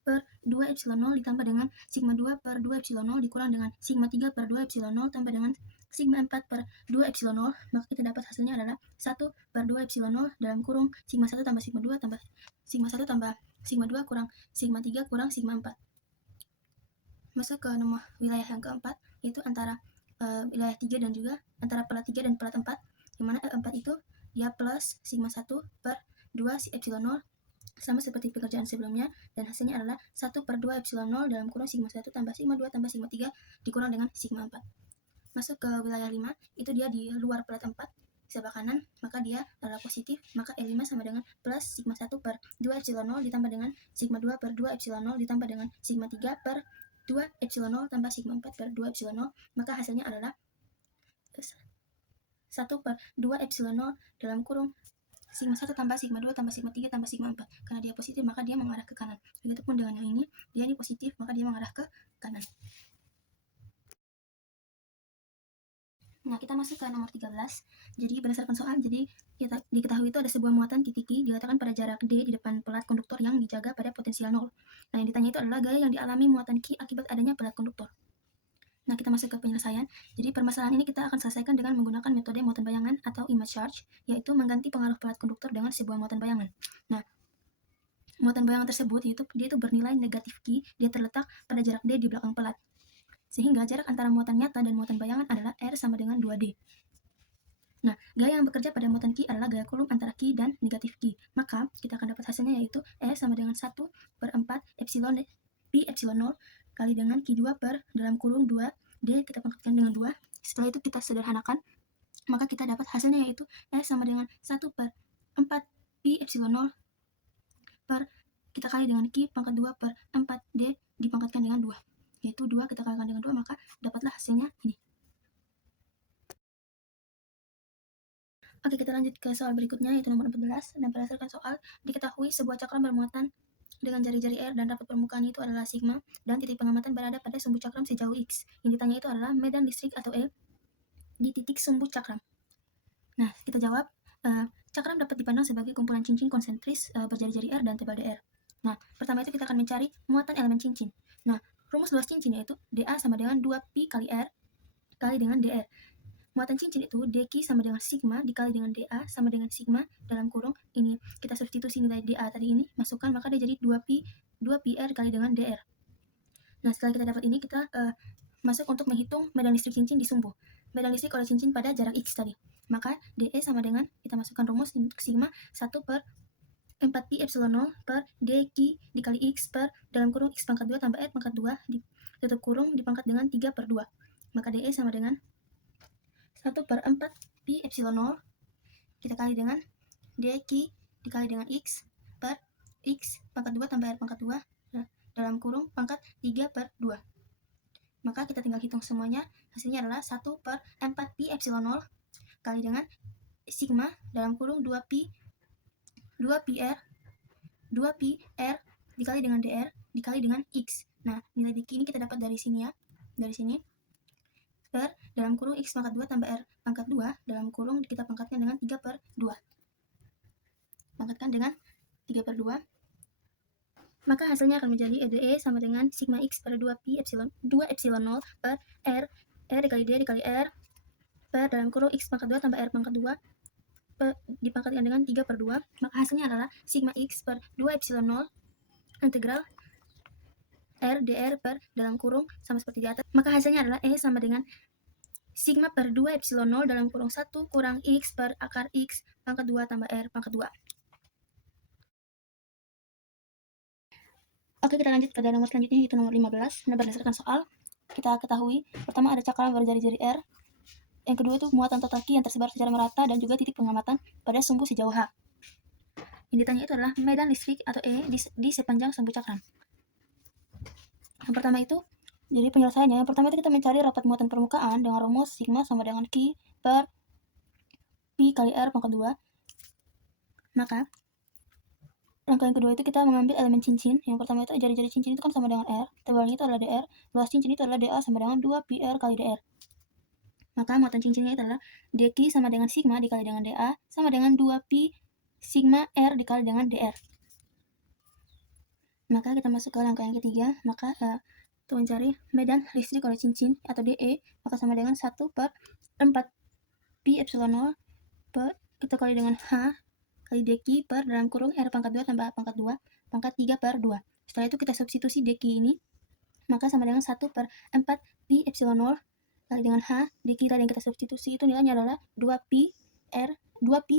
per 2 epsilon 0 ditambah dengan sigma 2 per 2 epsilon 0 dikurang dengan sigma 3 per 2 epsilon 0 tambah dengan sigma 4 per 2 epsilon 0, maka kita dapat hasilnya adalah 1 per 2 epsilon 0 dalam kurung sigma 1 tambah sigma 2 tambah sigma 1 tambah sigma 2 kurang sigma 3 kurang sigma 4. Masuk ke nomor wilayah yang keempat, yaitu antara wilayah 3 dan juga antara pelat 3 dan pelat 4, di mana E4 itu dia plus sigma 1 per 2 epsilon 0 sama seperti pekerjaan sebelumnya, dan hasilnya adalah 1 per 2 epsilon 0 dalam kurung sigma 1 tambah sigma 2 tambah sigma 3 dikurang dengan sigma 4. Masuk ke wilayah 5, itu dia di luar pelat 4, sebelah kanan, maka dia adalah positif, maka E5 sama dengan plus sigma 1 per 2 epsilon 0 ditambah dengan sigma 2 per 2 epsilon 0 ditambah dengan sigma 3 per 2 epsilon 0 tambah sigma 4 per 2 epsilon 0, maka hasilnya adalah 1 per 2 epsilon 0 dalam kurung sigma 1 tambah sigma 2 tambah sigma 3 tambah sigma 4. Karena dia positif, maka dia mengarah ke kanan. Begitupun dengan yang ini, dia ini positif, maka dia mengarah ke kanan. Nah, kita masuk ke nomor 13. Jadi berdasarkan soal, jadi kita diketahui itu ada sebuah muatan titik Q diletakkan pada jarak D di depan pelat konduktor yang dijaga pada potensial 0. Nah, yang ditanya itu adalah gaya yang dialami muatan Q akibat adanya pelat konduktor. Nah, kita masuk ke penyelesaian. Jadi permasalahan ini kita akan selesaikan dengan menggunakan metode muatan bayangan atau image charge, yaitu mengganti pengaruh pelat konduktor dengan sebuah muatan bayangan. Nah, muatan bayangan tersebut dia itu bernilai negatif Q, dia terletak pada jarak D di belakang pelat. Sehingga jarak antara muatan nyata dan muatan bayangan adalah R sama dengan 2D. Nah, gaya yang bekerja pada muatan Q adalah gaya Coulomb antara Q dan negatif Q. Maka, kita akan dapat hasilnya yaitu E sama dengan 1 per 4 epsilon Pi epsilon 0 kali dengan Q2 per dalam kurung 2D kita pangkatkan dengan 2. Setelah itu kita sederhanakan, maka kita dapat hasilnya yaitu E sama dengan 1 per 4 Pi epsilon 0 per kita kali dengan Q pangkat 2 per 4D dipangkatkan dengan 2. Yaitu 2 kita kalikan dengan 2, maka dapatlah hasilnya ini. Oke, kita lanjut ke soal berikutnya, yaitu nomor 14. Dan berdasarkan soal, diketahui sebuah cakram bermuatan dengan jari-jari R dan rapat permukaannya itu adalah sigma, dan titik pengamatan berada pada sumbu cakram sejauh X. Yang ditanya itu adalah medan listrik atau E di titik sumbu cakram. Nah, kita jawab, cakram dapat dipandang sebagai kumpulan cincin konsentris berjari-jari R dan tebal DR. Nah, pertama itu kita akan mencari muatan elemen cincin. Nah, rumus luas cincin yaitu dA sama dengan 2pi kali R kali dengan dR. Muatan cincin itu dQ sama dengan sigma dikali dengan dA sama dengan sigma dalam kurung ini kita substitusi nilai dA tadi ini masukkan, maka dia jadi 2pi R kali dengan dR. Nah, setelah kita dapat ini, kita masuk untuk menghitung medan listrik cincin di sumbu. Medan listrik oleh cincin pada jarak X tadi. Maka DE sama dengan, kita masukkan rumus sigma 1 per 4pi epsilon 0 per dQ dikali X per dalam kurung X pangkat 2 tambah R pangkat 2 tutup kurung dipangkat dengan 3 per 2. Maka DE sama dengan 1 per 4 pi epsilon 0 kita kali dengan dQ dikali dengan X per X pangkat 2 tambah R pangkat 2 dalam kurung pangkat 3 per 2. Maka kita tinggal hitung semuanya, hasilnya adalah 1 per 4 pi epsilon 0 kali dengan sigma dalam kurung 2pi R dikali dengan dR dikali dengan X. Nah, nilai dQ ini kita dapat dari sini ya, dari sini per dalam kurung X pangkat 2 tambah R pangkat 2 dalam kurung kita pangkatkan dengan 3 per 2. Pangkatkan dengan 3 per 2. Maka hasilnya akan menjadi EDE sama dengan sigma X per 2pi epsilon 0 per R dikali D dikali R per dalam kurung X pangkat 2 tambah R pangkat 2 dipangkatkan dengan 3 per 2. Maka hasilnya adalah sigma X per 2 epsilon 0 integral R dr per dalam kurung sama seperti di atas. Maka hasilnya adalah E sama dengan sigma per 2 epsilon 0 dalam kurung 1 kurang X per akar X pangkat 2 tambah R pangkat 2. Oke, kita lanjut pada nomor selanjutnya, yaitu nomor 15. Nah, berdasarkan soal, kita ketahui pertama ada cakram berjari-jari R, yang kedua itu muatan total Q yang tersebar secara merata, dan juga titik pengamatan pada sumbu sejauh H. Yang ditanya itu adalah medan listrik atau E di sepanjang sumbu cakram. Yang pertama itu, jadi penyelesaiannya, yang pertama itu kita mencari rapat muatan permukaan dengan rumus sigma sama dengan Q per Pi kali R pangkat 2. Maka langkah yang kedua itu kita mengambil elemen cincin. Yang pertama itu jari-jari cincin itu kan sama dengan R, tebalnya itu adalah dr, luas cincin itu adalah dA sama dengan 2 pi R kali dr. Maka muatan cincinnya itu adalah dq sama dengan sigma dikali dengan dA sama dengan 2 pi sigma R dikali dengan dr. Maka kita masuk ke langkah yang ketiga. Maka untuk mencari medan listrik oleh cincin atau DE, maka sama dengan 1 per 4 pi epsilon 0 per kita kali dengan H kali dq per dalam kurung R pangkat 2 tambah H pangkat 2 pangkat 3 per 2. Setelah itu kita substitusi dq ini, maka sama dengan 1 per 4 pi epsilon 0 kali dengan H. Dq tadi yang kita substitusi itu nilainya adalah 2 pi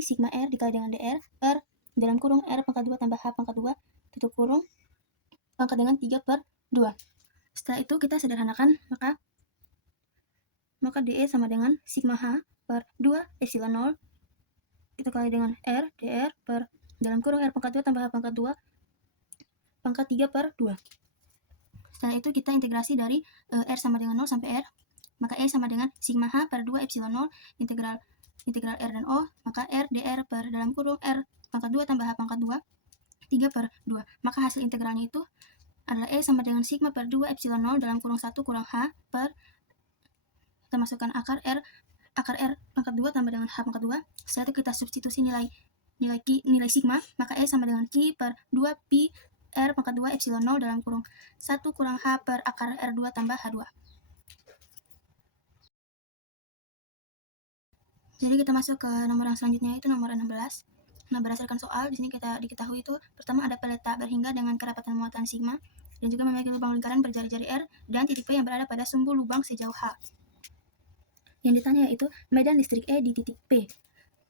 sigma R dikali dengan dr per dalam kurung R pangkat 2 tambah H pangkat 2 tutup kurung pangkat dengan 3 per 2. Setelah itu kita sederhanakan, maka dE sama dengan sigma H per 2 epsilon 0 kita kali dengan R dr per dalam kurung R pangkat 2 tambah H pangkat 2 pangkat 3 per 2. Setelah itu kita integrasi dari R sama dengan 0 sampai R, maka E sama dengan sigma H per 2 epsilon 0 integral R dan O, maka R dr per dalam kurung R pangkat 2 tambah H pangkat 2 3 per 2. Maka hasil integralnya itu adalah E sama dengan sigma per 2 epsilon 0 dalam kurung 1 kurang H per kita masukkan akar R pangkat 2 tambah dengan H pangkat 2. Setelah itu kita substitusi nilai sigma, maka E sama dengan Q per 2 pi R pangkat 2 epsilon 0 dalam kurung 1 kurang H per akar R2 tambah H2. Jadi kita masuk ke nomor yang selanjutnya, itu nomor 16. Nah, berdasarkan soal, di sini kita diketahui itu pertama ada peletak berhingga dengan kerapatan muatan sigma dan juga memiliki lubang lingkaran berjari-jari R dan titik P yang berada pada sumbu lubang sejauh H. Yang ditanya yaitu medan listrik E di titik P.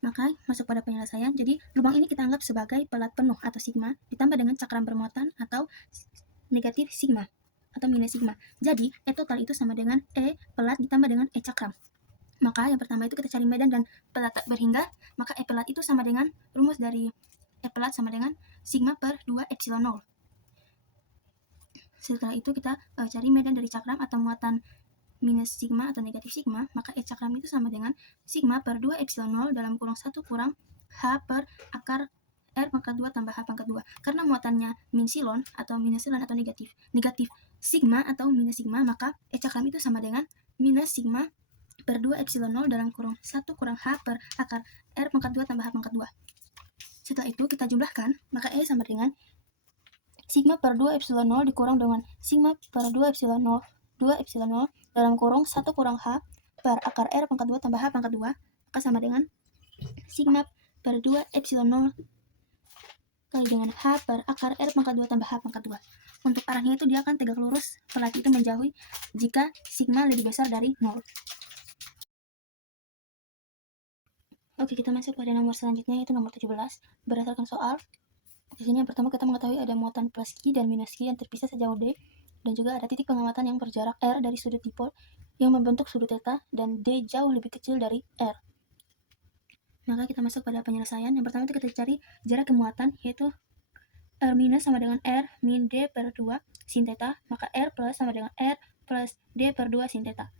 Maka masuk pada penyelesaian. Jadi lubang ini kita anggap sebagai pelat penuh atau sigma ditambah dengan cakram bermuatan atau negatif sigma atau minus sigma. Jadi E total itu sama dengan E pelat ditambah dengan E cakram. Maka yang pertama itu kita cari medan dan pelat berhingga, maka E pelat itu sama dengan rumus dari E pelat sama dengan sigma per 2 epsilon 0. Setelah itu kita cari medan dari cakram atau muatan minus sigma atau negatif sigma, maka E cakram itu sama dengan sigma per 2 epsilon 0 dalam kurung 1 kurang H per akar R pangkat 2 tambah H pangkat 2. Karena muatannya min silon atau minus silon atau negatif sigma atau minus sigma, maka E cakram itu sama dengan minus sigma per 2 epsilon 0 dalam kurung 1 kurang H per akar R pangkat 2 tambah H pangkat 2. Setelah itu kita jumlahkan, maka E sama dengan sigma per 2 epsilon 0 dikurang dengan sigma per 2 epsilon 0 dalam kurung 1 kurang H per akar R pangkat 2 tambah H pangkat 2, maka sama dengan sigma per 2 epsilon 0 kali dengan H per akar R pangkat 2 tambah H pangkat 2. Untuk arahnya itu dia akan tegak lurus, pelat itu menjauhi jika sigma lebih besar dari 0. Oke, kita masuk pada nomor selanjutnya, yaitu nomor 17. Berdasarkan soal, di sini yang pertama kita mengetahui ada muatan plus Q dan minus Q yang terpisah sejauh D, dan juga ada titik pengamatan yang berjarak R dari sudut dipol yang membentuk sudut theta, dan D jauh lebih kecil dari R. Maka kita masuk pada penyelesaian. Yang pertama itu kita cari jarak kemuatan, yaitu R minus sama dengan R min D per 2 sin theta, maka R plus sama dengan R plus D per 2 sin theta.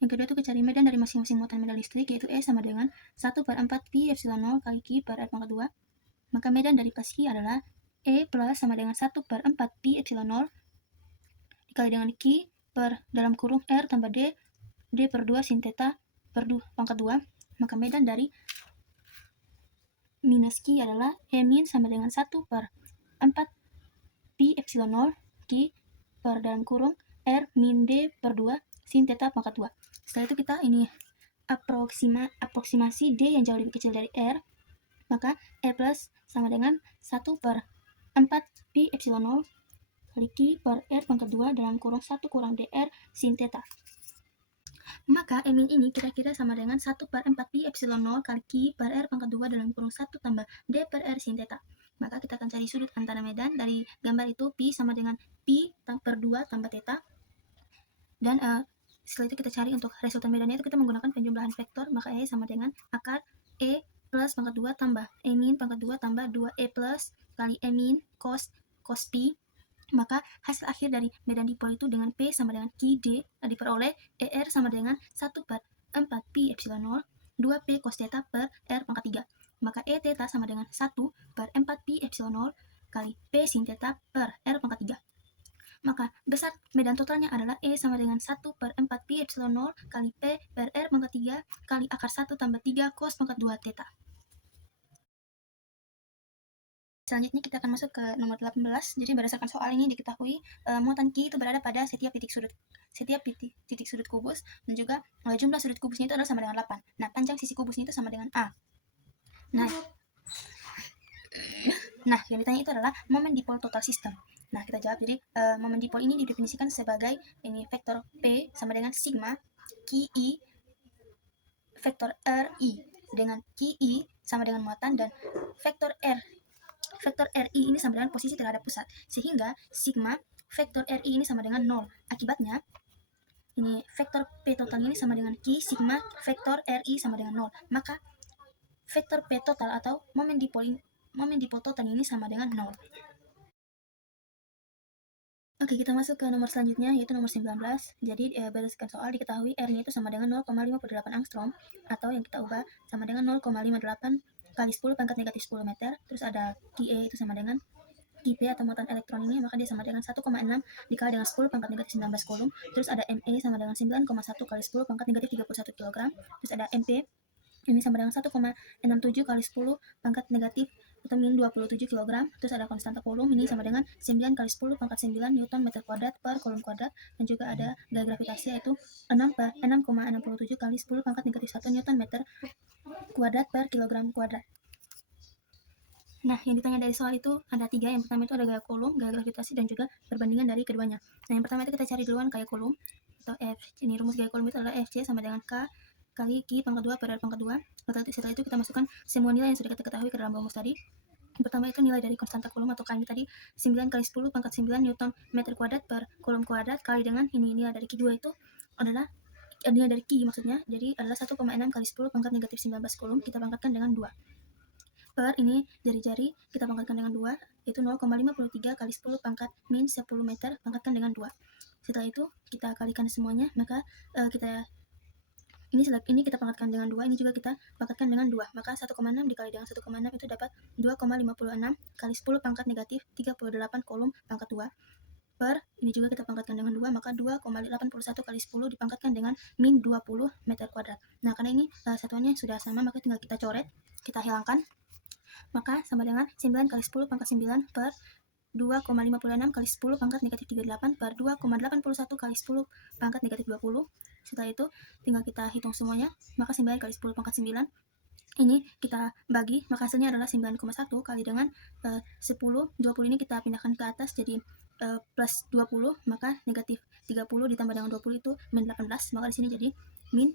Yang kedua itu kita cari medan dari masing-masing muatan medan listrik, yaitu E sama dengan 1 per 4 pi epsilon 0 kali Q per R pangkat 2. Maka medan dari plus Q adalah E plus sama dengan 1 per 4 pi epsilon 0 dikali dengan Q per dalam kurung R tambah D per 2 sin theta per 2 pangkat 2. Maka medan dari minus Q adalah E min sama dengan 1 per 4 pi epsilon 0 Q per dalam kurung R min D per 2 sin theta pangkat 2. Setelah itu kita ini aproksimasi D yang jauh lebih kecil dari R, maka E plus sama dengan 1 per 4 pi epsilon 0 kali Q per R pangkat 2 dalam kurung 1 kurang DR sin theta. Maka min ini kira-kira sama dengan 1/4 pi epsilon 0 kali Q per R pangkat 2 dalam kurung 1 tambah D per R sin theta. Maka kita akan cari sudut antara medan. Dari gambar itu pi sama dengan pi per 2 tambah theta. Dan setelah itu kita cari untuk resultan medannya itu kita menggunakan penjumlahan vektor. Maka E sama dengan akar E plus pangkat 2 tambah E min pangkat 2 tambah 2E plus kali E min cos pi. Maka hasil akhir dari medan dipol itu dengan P sama dengan QD diperoleh ER sama dengan 1/4 pi epsilon 0 2P cos theta per R pangkat 3. Maka E theta sama dengan 1/4 pi epsilon 0 kali P sin theta per R pangkat 3. Maka besar medan totalnya adalah E sama dengan 1/4 pi epsilon 0 kali P per R pangkat 3 kali akar 1 tambah 3 cos pangkat 2 theta. Selanjutnya kita akan masuk ke nomor 18. Jadi berdasarkan soal ini diketahui muatan Q itu berada pada setiap titik sudut kubus, dan juga jumlah sudut kubusnya itu adalah sama dengan 8. Nah, panjang sisi kubusnya itu sama dengan A. Nah, yang ditanya itu adalah momen dipol total sistem. Nah, kita jawab. Jadi momen dipol ini didefinisikan sebagai ini vektor P sama dengan sigma QI vektor RI, dengan QI sama dengan muatan, dan vektor RI ini sama dengan posisi terhadap pusat, sehingga sigma vektor RI ini sama dengan 0. Akibatnya ini vektor P total ini sama dengan Q sigma vektor RI sama dengan 0. Maka vektor P total atau momen dipol total ini sama dengan 0. Oke, kita masuk ke nomor selanjutnya, yaitu nomor 19. Jadi berdasarkan soal diketahui R-nya itu sama dengan 0,58 angstrom, atau yang kita ubah sama dengan 0,58 kali 10 pangkat negatif 10 meter. Terus ada QE itu sama dengan QP atau muatan elektron ini, maka dia sama dengan 1,6 dikali dengan 10 pangkat negatif 19 kulum. Terus ada ME sama dengan 9,1 kali 10 pangkat negatif 31 kg. Terus ada MP ini sama dengan 1,67 kali 10 pangkat negatif atau min 27 kg. Terus ada konstanta kulum ini sama dengan 9 kali 10 pangkat 9 Newton meter kuadrat per kulum kuadrat. Dan juga ada gaya gravitasi yaitu 6,67 kali 10 pangkat negatif 1 Newton meter kuadrat per kilogram kuadrat. Nah, yang ditanya dari soal itu ada 3. Yang pertama itu ada gaya kulum, gaya gravitasi, dan juga perbandingan dari keduanya. Nah, yang pertama itu kita cari duluan gaya kulum atau F. Ini rumus gaya kulum itu adalah Fc sama dengan K kali Q pangkat 2 per R pangkat 2. Setelah itu kita masukkan semua nilai yang sudah kita ketahui ke dalam rumus tadi. Yang pertama itu nilai dari konstanta kulum atau K ini tadi 9 kali 10 pangkat 9 Newton meter kuadrat per kulum kuadrat kali dengan ini nilai dari Q2 itu adalah nilai dari Q maksudnya. Jadi adalah 1,6 kali 10 pangkat negatif 19 kulum kita pangkatkan dengan 2. Per ini jari-jari kita pangkatkan dengan 2, yaitu 0,53 kali 10 pangkat min 10 meter pangkatkan dengan 2. Setelah itu kita kalikan semuanya, maka ini kita pangkatkan dengan 2, ini juga kita pangkatkan dengan 2. Maka 1,6 dikali dengan 1,6 itu dapat 2,56 kali 10 pangkat negatif 38 kulum pangkat 2. Per ini juga kita pangkatkan dengan 2, maka 2,81 kali 10 dipangkatkan dengan min 20 meter kuadrat. Nah, karena ini satuannya sudah sama, maka tinggal kita coret, kita hilangkan. Maka sama dengan 9 kali 10 pangkat 9 per 2,56 kali 10 pangkat negatif 38 per 2,81 kali 10 pangkat negatif 20. Setelah itu tinggal kita hitung semuanya, maka 9 kali 10 pangkat 9 ini kita bagi, maka hasilnya adalah 9,1 kali dengan 10. 20 ini kita pindahkan ke atas jadi plus 20, maka negatif 30 ditambah dengan 20 itu min 18, maka di sini jadi min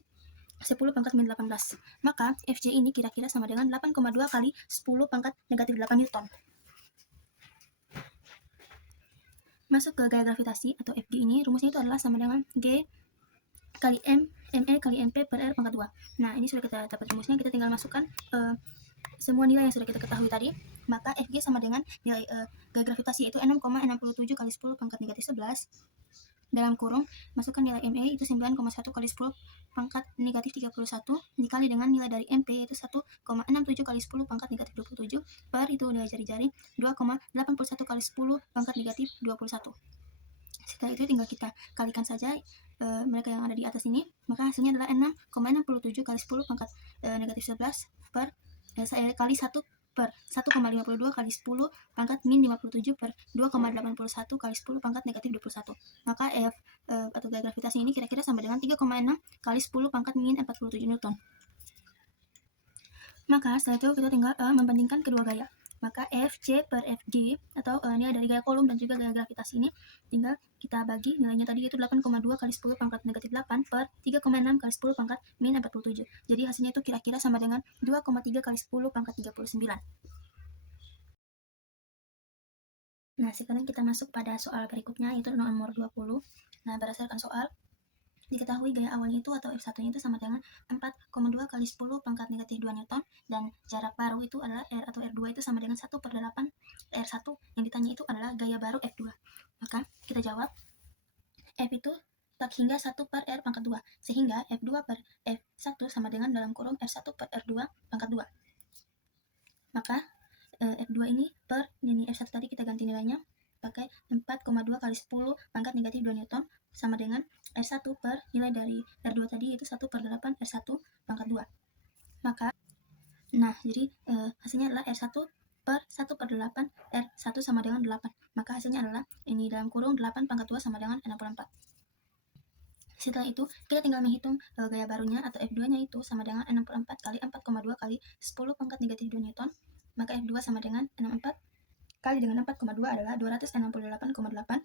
10 pangkat min 18. Maka Fj ini kira-kira sama dengan 8,2 kali 10 pangkat negatif 8 Newton. Masuk ke gaya gravitasi atau Fg ini, rumusnya itu adalah sama dengan G kali M, ME kali MP per R pangkat 2. Nah, ini sudah kita dapat rumusnya, kita tinggal masukkan semua nilai yang sudah kita ketahui tadi. Maka Fg sama dengan nilai gaya gravitasi yaitu 6,67 kali 10 pangkat negatif 11 dalam kurung, masukkan nilai ME itu 9,1 kali 10 pangkat negatif 31 dikali dengan nilai dari MP yaitu 1,67 kali 10 pangkat negatif 27 per itu nilai jari-jari 2,81 kali 10 pangkat negatif 21. Setelah itu tinggal kita kalikan saja mereka yang ada di atas ini, maka hasilnya adalah 6,67 kali 10 pangkat negatif 11 per kali 1 per 1,52 kali 10 pangkat min 57 per 2,81 kali 10 pangkat negatif 21. Maka F atau gaya gravitasi ini kira-kira sama dengan 3,6 kali 10 pangkat min 47 Newton. Maka setelah itu kita tinggal membandingkan kedua gaya. Maka Fc per Fg atau ini dari gaya Coulomb dan juga gaya gravitasi ini tinggal kita bagi nilainya tadi yaitu 8,2 kali 10 pangkat negatif 8 per 3,6 kali 10 pangkat min 47. Jadi hasilnya itu kira-kira sama dengan 2,3 kali 10 pangkat 39. Nah, sekarang kita masuk pada soal berikutnya, yaitu nomor 20. Nah, berdasarkan soal, diketahui gaya awalnya itu atau F1-nya itu sama dengan 4,2 kali 10 pangkat negatif 2 Newton, dan jarak baru itu adalah R atau R2 itu sama dengan 1/8 R1. Yang ditanya itu adalah gaya baru F2. Maka kita jawab, F itu tak hingga 1 per R pangkat 2, sehingga F2 per F1 sama dengan dalam kurung R1 per R2 pangkat 2. Maka F2 ini per ini F1 tadi kita ganti nilainya pakai 4,2 kali 10 pangkat negatif 2 Newton sama dengan R1 per nilai dari R2 tadi yaitu 1/8 R1 pangkat 2. Maka jadi hasilnya adalah R1 per 1/8 R1 sama dengan 8. Maka hasilnya adalah ini dalam kurung 8 pangkat 2 sama dengan 64. Setelah itu, kita tinggal menghitung gaya barunya atau F2-nya itu sama dengan 64 kali 4,2 kali 10 pangkat negatif 2 Newton. Maka F2 sama dengan 64 kali dengan 4,2 adalah 268,8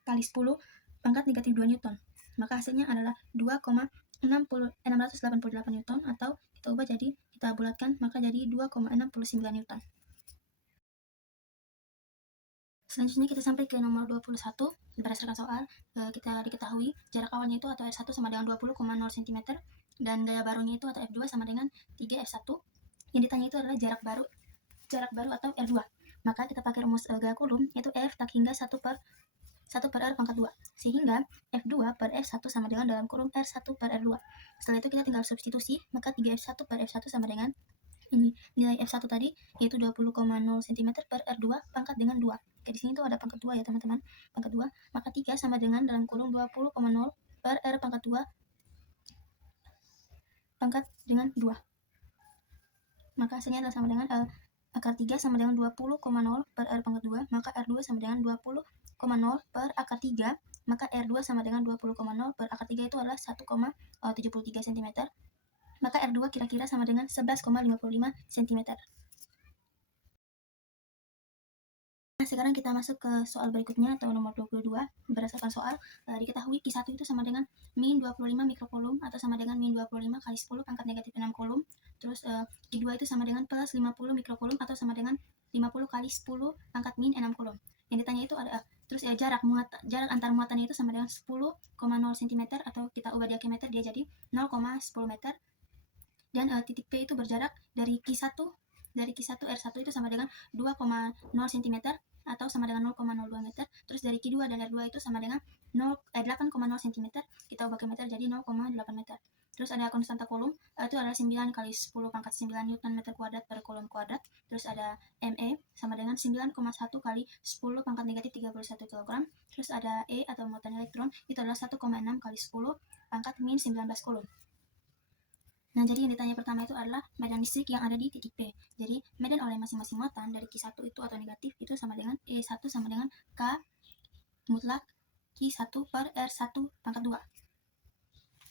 kali 10 pangkat negatif 2 Newton. Maka hasilnya adalah 2,688 Newton, atau kita ubah jadi, kita bulatkan, maka jadi 2,69 Newton. Selanjutnya kita sampai ke nomor 21. Berdasarkan soal, kita diketahui jarak awalnya itu atau R1 sama dengan 20,0 cm, dan gaya barunya itu atau F2 sama dengan 3 F1. Yang ditanya itu adalah jarak baru atau R2. Maka kita pakai rumus gaya Coulomb, yaitu F tak hingga 1 per R pangkat 2, sehingga F2 per F1 sama dengan dalam kurung R1 per R2. Setelah itu kita tinggal substitusi, maka 3F1 per F1 sama dengan ini nilai F1 tadi yaitu 20,0 cm per R2 pangkat dengan 2. Oke, di sini tuh ada pangkat 2 ya teman-teman, pangkat 2. Maka 3 sama dengan dalam kurung 20,0 per R pangkat 2 pangkat dengan 2. Maka hasilnya adalah sama dengan akar 3 sama dengan 20,0 per R pangkat 2, maka R2 sama dengan 20,0 per akar 3, maka R2 sama dengan 20,0 per akar 3 itu adalah 1,73 cm. Maka R2 kira-kira sama dengan 11,55 cm. Nah, sekarang kita masuk ke soal berikutnya atau nomor 22. Berdasarkan soal, diketahui Q1 itu sama dengan min 25 mikrocoulomb atau sama dengan min 25 kali 10 pangkat negatif 6 coulomb. Terus Q2 itu sama dengan plus 50 mikrocoulomb atau sama dengan 50 kali 10 pangkat min 6 coulomb. Yang ditanya itu ada terus jarak antar muatannya itu sama dengan 10,0 cm, atau kita ubah dia ke meter, dia jadi 0,10 meter. Dan titik P itu berjarak dari Q1 R1 itu sama dengan 2,0 cm atau sama dengan 0,02 meter. Terus dari Q2 dan R2 itu sama dengan 8,0 cm, kita ubah ke meter jadi 0,8 meter. Terus ada konstanta Coulomb, itu adalah 9 kali 10 pangkat 9 Newton meter kuadrat per Coulomb kuadrat. Terus ada ME sama dengan 9,1 kali 10 pangkat negatif 31 kg. Terus ada E atau muatan elektron, itu adalah 1,6 kali 10 pangkat min 19 Coulomb. Nah, jadi yang ditanya pertama itu adalah medan listrik yang ada di titik P. Jadi, medan oleh masing-masing muatan dari Q1 itu atau negatif itu sama dengan E1 sama dengan K mutlak Q1 per R1 pangkat 2.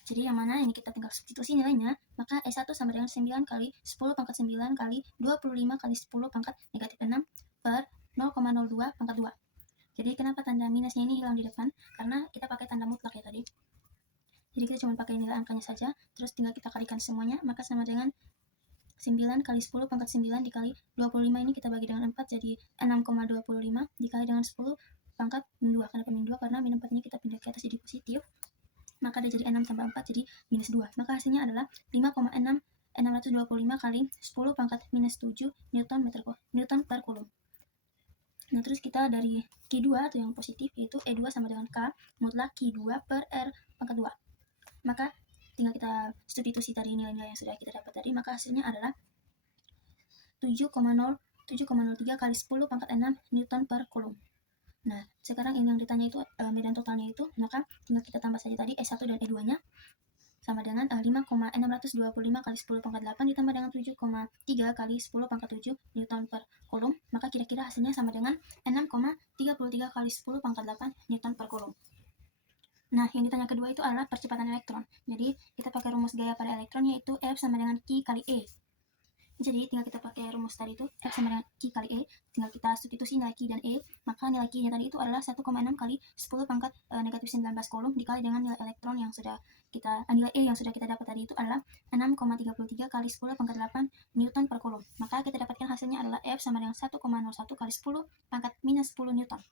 Jadi, yang mana ini kita tinggal substitusi nilainya, maka E1 sama dengan 9 kali 10 pangkat 9 kali 25 kali 10 pangkat negatif 6 per 0,02 pangkat 2. Jadi, kenapa tanda minusnya ini hilang di depan? Karena kita pakai tanda mutlak ya tadi. Jadi kita cuma pakai nilai angkanya saja, terus tinggal kita kalikan semuanya, maka sama dengan 9 kali 10 pangkat 9 dikali 25 ini kita bagi dengan 4 jadi 6,25 dikali dengan 10 pangkat min 2. Kenapa min 2? Karena min 4 ini kita pindah ke atas jadi positif, maka dia jadi 6 tambah 4 jadi minus 2. Maka hasilnya adalah 5,625 kali 10 pangkat minus 7 Newton per Coulomb. Nah, terus kita dari Q2 atau yang positif yaitu E2 sama dengan K mutlak Q2 per R pangkat 2. Maka tinggal kita substitusi tadi nilai-nilai yang sudah kita dapat tadi, maka hasilnya adalah 7,03 kali 10 pangkat 6 Newton per Coulomb. Nah, sekarang yang ditanya itu medan totalnya itu, maka tinggal kita tambah saja tadi E1 dan E2-nya sama dengan 5,625 kali 10 pangkat 8 ditambah dengan 7,3 kali 10 pangkat 7 Newton per Coulomb, maka kira-kira hasilnya sama dengan 6,33 kali 10 pangkat 8 Newton per Coulomb. Nah, yang ditanya kedua itu adalah percepatan elektron. Jadi, kita pakai rumus gaya pada elektron yaitu F sama dengan Q kali E. Jadi tinggal kita pakai rumus tadi itu, F sama dengan Q kali E, tinggal kita substitusi nilai Q dan E, maka nilai Q-nya tadi itu adalah 1,6 kali 10 pangkat negatif 19 kolom dikali dengan nilai elektron yang sudah kita, nilai E yang sudah kita dapat tadi itu adalah 6,33 kali 10 pangkat 8 Newton per kolom. Maka kita dapatkan hasilnya adalah F sama dengan 1,01 kali 10 pangkat minus 10 Newton.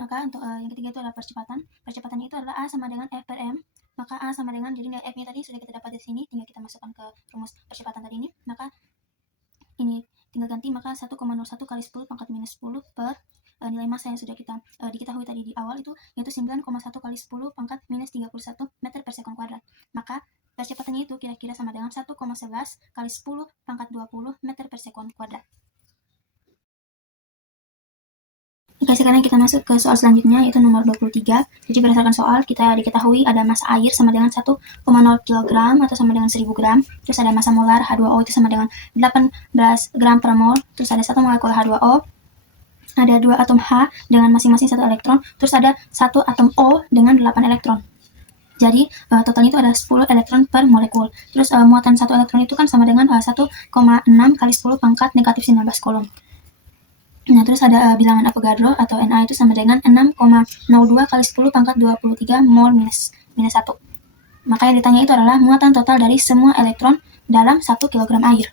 Maka untuk yang ketiga itu adalah percepatan. Percepatannya itu adalah A sama dengan F per M. Maka A sama dengan, jadi nilai F-nya tadi sudah kita dapat di sini, tinggal kita masukkan ke rumus percepatan tadi ini. Maka ini tinggal ganti, maka 1,01 kali 10 pangkat minus 10 per nilai massa yang sudah kita diketahui tadi di awal itu, yaitu 9,1 kali 10 pangkat minus 31 meter per sekon kuadrat. Maka percepatannya itu kira-kira sama dengan 1,11 kali 10 pangkat 20 meter per sekon kuadrat. Oke, sekarang kita masuk ke soal selanjutnya, yaitu nomor 23. Jadi berdasarkan soal, kita diketahui ada massa air sama dengan 1,0 kg atau sama dengan 1000 gram. Terus ada massa molar H2O itu sama dengan 18 gram per mol. Terus ada 1 molekul H2O. Ada 2 atom H dengan masing-masing 1 elektron. Terus ada 1 atom O dengan 8 elektron. Jadi totalnya itu ada 10 elektron per molekul. Terus muatan 1 elektron itu kan sama dengan 1,6 kali 10 pangkat negatif 19 kolom. Nah, terus ada bilangan Avogadro atau Na itu sama dengan 6,02 kali 10 pangkat 23 mol minus 1. Maka yang ditanya itu adalah muatan total dari semua elektron dalam 1 kg air.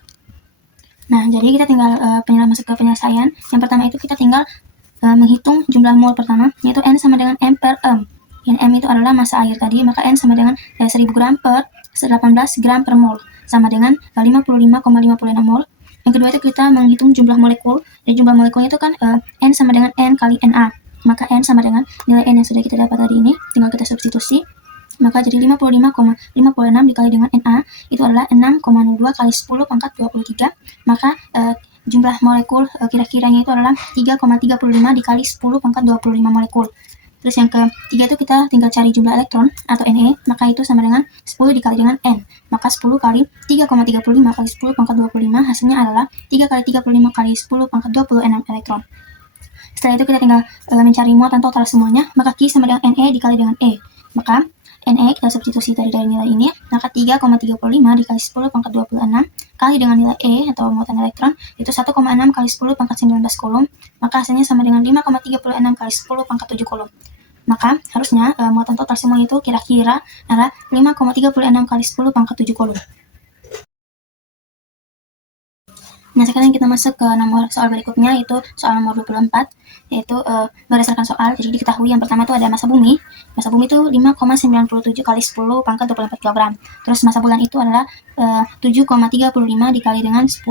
Nah, jadi kita tinggal masuk ke penyelesaian. Yang pertama itu kita tinggal menghitung jumlah mol pertama, yaitu N sama dengan M per M. Yang M itu adalah massa air tadi, maka N sama dengan 1000 gram per 18 gram per mol, sama dengan 55,56 mol. Yang kedua itu kita menghitung jumlah molekul, dan jumlah molekulnya itu kan N sama dengan N kali Na. Maka N sama dengan nilai N yang sudah kita dapat tadi ini, tinggal kita substitusi. Maka jadi 55,56 dikali dengan Na itu adalah 6,02 kali 10 pangkat 23. Maka jumlah molekul kira-kiranya itu adalah 3,35 dikali 10 pangkat 25 molekul. Terus yang ketiga itu kita tinggal cari jumlah elektron atau Ne, maka itu sama dengan 10 dikali dengan N. Maka 10 kali 3,35 kali 10 pangkat 25 hasilnya adalah 3 kali 35 kali 10 pangkat 26 elektron. Setelah itu kita tinggal mencari muatan total semuanya, maka Q sama dengan Ne dikali dengan E. Maka Ne kita substitusi dari nilai ini, maka 3,35 dikali 10 pangkat 26 kali dengan nilai E atau muatan elektron itu 1,6 kali 10 pangkat 19 kolom, maka hasilnya sama dengan 5,36 kali 10 pangkat 7 kolom. Maka harusnya muatan total semua itu kira-kira adalah 5,36 kali 10 pangkat 7 kolom. Nah, sekarang kita masuk ke nomor soal berikutnya, yaitu soal nomor 24, yaitu berdasarkan soal. Jadi diketahui yang pertama itu ada massa bumi. Massa bumi itu 5,97 kali 10 pangkat 24 kg. Terus massa bulan itu adalah 7,35 dikali dengan 10,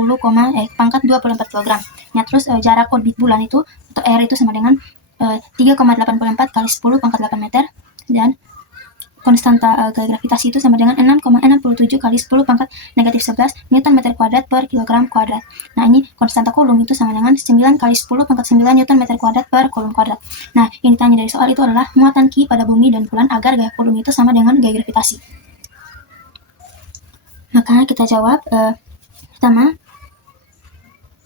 pangkat 24 kg. Nah, terus jarak orbit bulan itu atau R itu sama dengan 3,84 kali 10 pangkat 8 meter, dan konstanta gaya gravitasi itu sama dengan 6,67 kali 10 pangkat negatif 11 Newton meter kuadrat per kilogram kuadrat. Nah, ini konstanta Coulomb itu sama dengan 9 kali 10 pangkat 9 Newton meter kuadrat per Coulomb kuadrat. Nah, yang ditanya dari soal itu adalah muatan Q pada bumi dan bulan agar gaya Coulomb itu sama dengan gaya gravitasi. Maka kita jawab pertama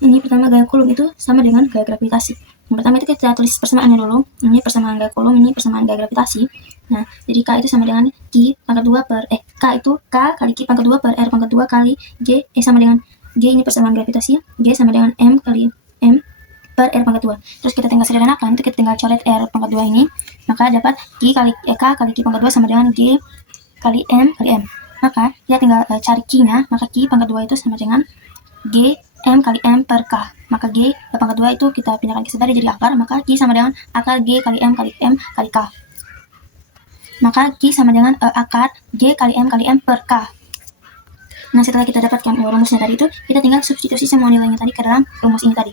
gaya Coulomb itu sama dengan gaya gravitasi. Yang pertama itu kita tulis persamaannya dulu. Ini persamaan gaya Coulomb, ini persamaan gaya gravitasi. Nah, jadi K itu sama dengan Q pangkat 2 per K itu K kali Q pangkat 2 per R pangkat 2 kali G sama dengan G, ini persamaan gravitasi, G sama dengan M kali M per R pangkat 2. Terus kita tinggal sederhanakan, itu kita tinggal coret R pangkat 2 ini, maka dapat K kali Q pangkat 2 sama dengan G kali M kali M. Maka kita tinggal cari Q-nya, maka Q pangkat 2 itu sama dengan G M kali M per K. Maka G pangkat 2 itu kita pindahkan ke sebelah jadi akar, maka Q sama dengan akar G kali M kali K. Maka Q sama dengan akar G kali M per K. Nah, setelah kita dapatkan rumusnya tadi itu, kita tinggal substitusi semua nilainya tadi ke dalam rumus ini tadi.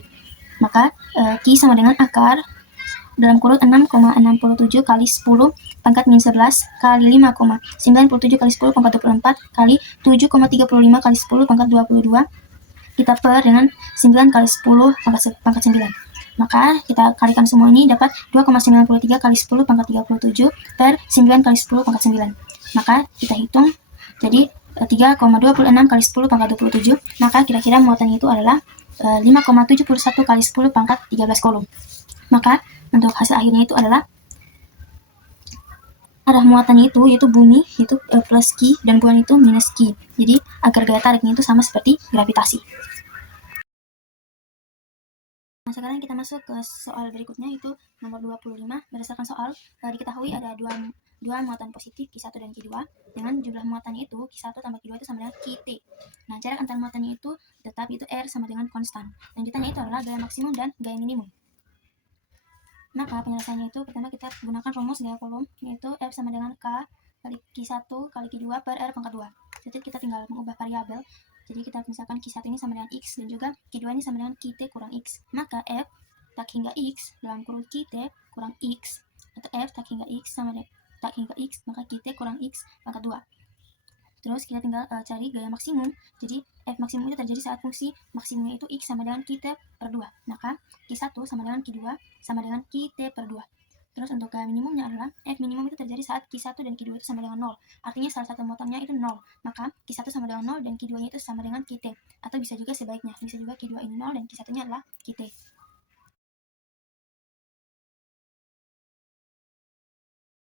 Maka Q sama dengan akar dalam kurung 6,67 kali 10 pangkat min 11 kali 5,97 kali 10 pangkat 24 kali 7,35 kali 10 pangkat 22 kita per dengan 9 kali 10 pangkat 9. Maka kita kalikan semua ini dapat 2,93 kali 10 pangkat 37 per 9 kali 10 pangkat 9. Maka kita hitung jadi 3,26 kali 10 pangkat 27. Maka kira-kira muatannya itu adalah 5,71 kali 10 pangkat 13 kolom. Maka untuk hasil akhirnya itu adalah arah muatannya itu yaitu bumi itu plus Q dan bulan itu minus Q. Jadi agar gaya tariknya itu sama seperti gravitasi. Nah, sekarang kita masuk ke soal berikutnya, itu nomor 25. Berdasarkan soal, diketahui ada dua muatan positif Q1 dan Q2 dengan jumlah muatannya itu Q1 tambah Q2 itu sama dengan QT. Nah, jarak antar muatannya itu tetap, itu R sama dengan konstan. Lanjutannya itu adalah gaya maksimum dan gaya minimum. Maka penyelesaiannya itu pertama kita gunakan rumus gaya Coulomb, yaitu F sama dengan K kali Q1 kali Q2 per R pangkat 2. Jadi kita tinggal mengubah variabel. Jadi kita misalkan Q1 ini sama dengan X dan juga Q2 ini sama dengan QT kurang X. Maka F tak hingga X dalam kurung QT kurang X, atau F tak hingga X sama dengan tak hingga X, maka QT kurang X pangkat 2. Terus kita tinggal cari gaya maksimum. Jadi F maksimum itu terjadi saat fungsi maksimumnya itu X sama dengan QT per 2. Maka Q1 sama dengan Q2 sama dengan QT per 2. Terus untuk gaya minimumnya adalah F minimum itu terjadi saat Q1 dan Q2 itu sama dengan 0. Artinya salah satu muatannya itu 0. Maka Q1 sama dengan 0 dan Q2 nya itu sama dengan QT. Atau bisa juga sebaliknya. Bisa juga Q2 ini 0 dan Q1 nya adalah QT.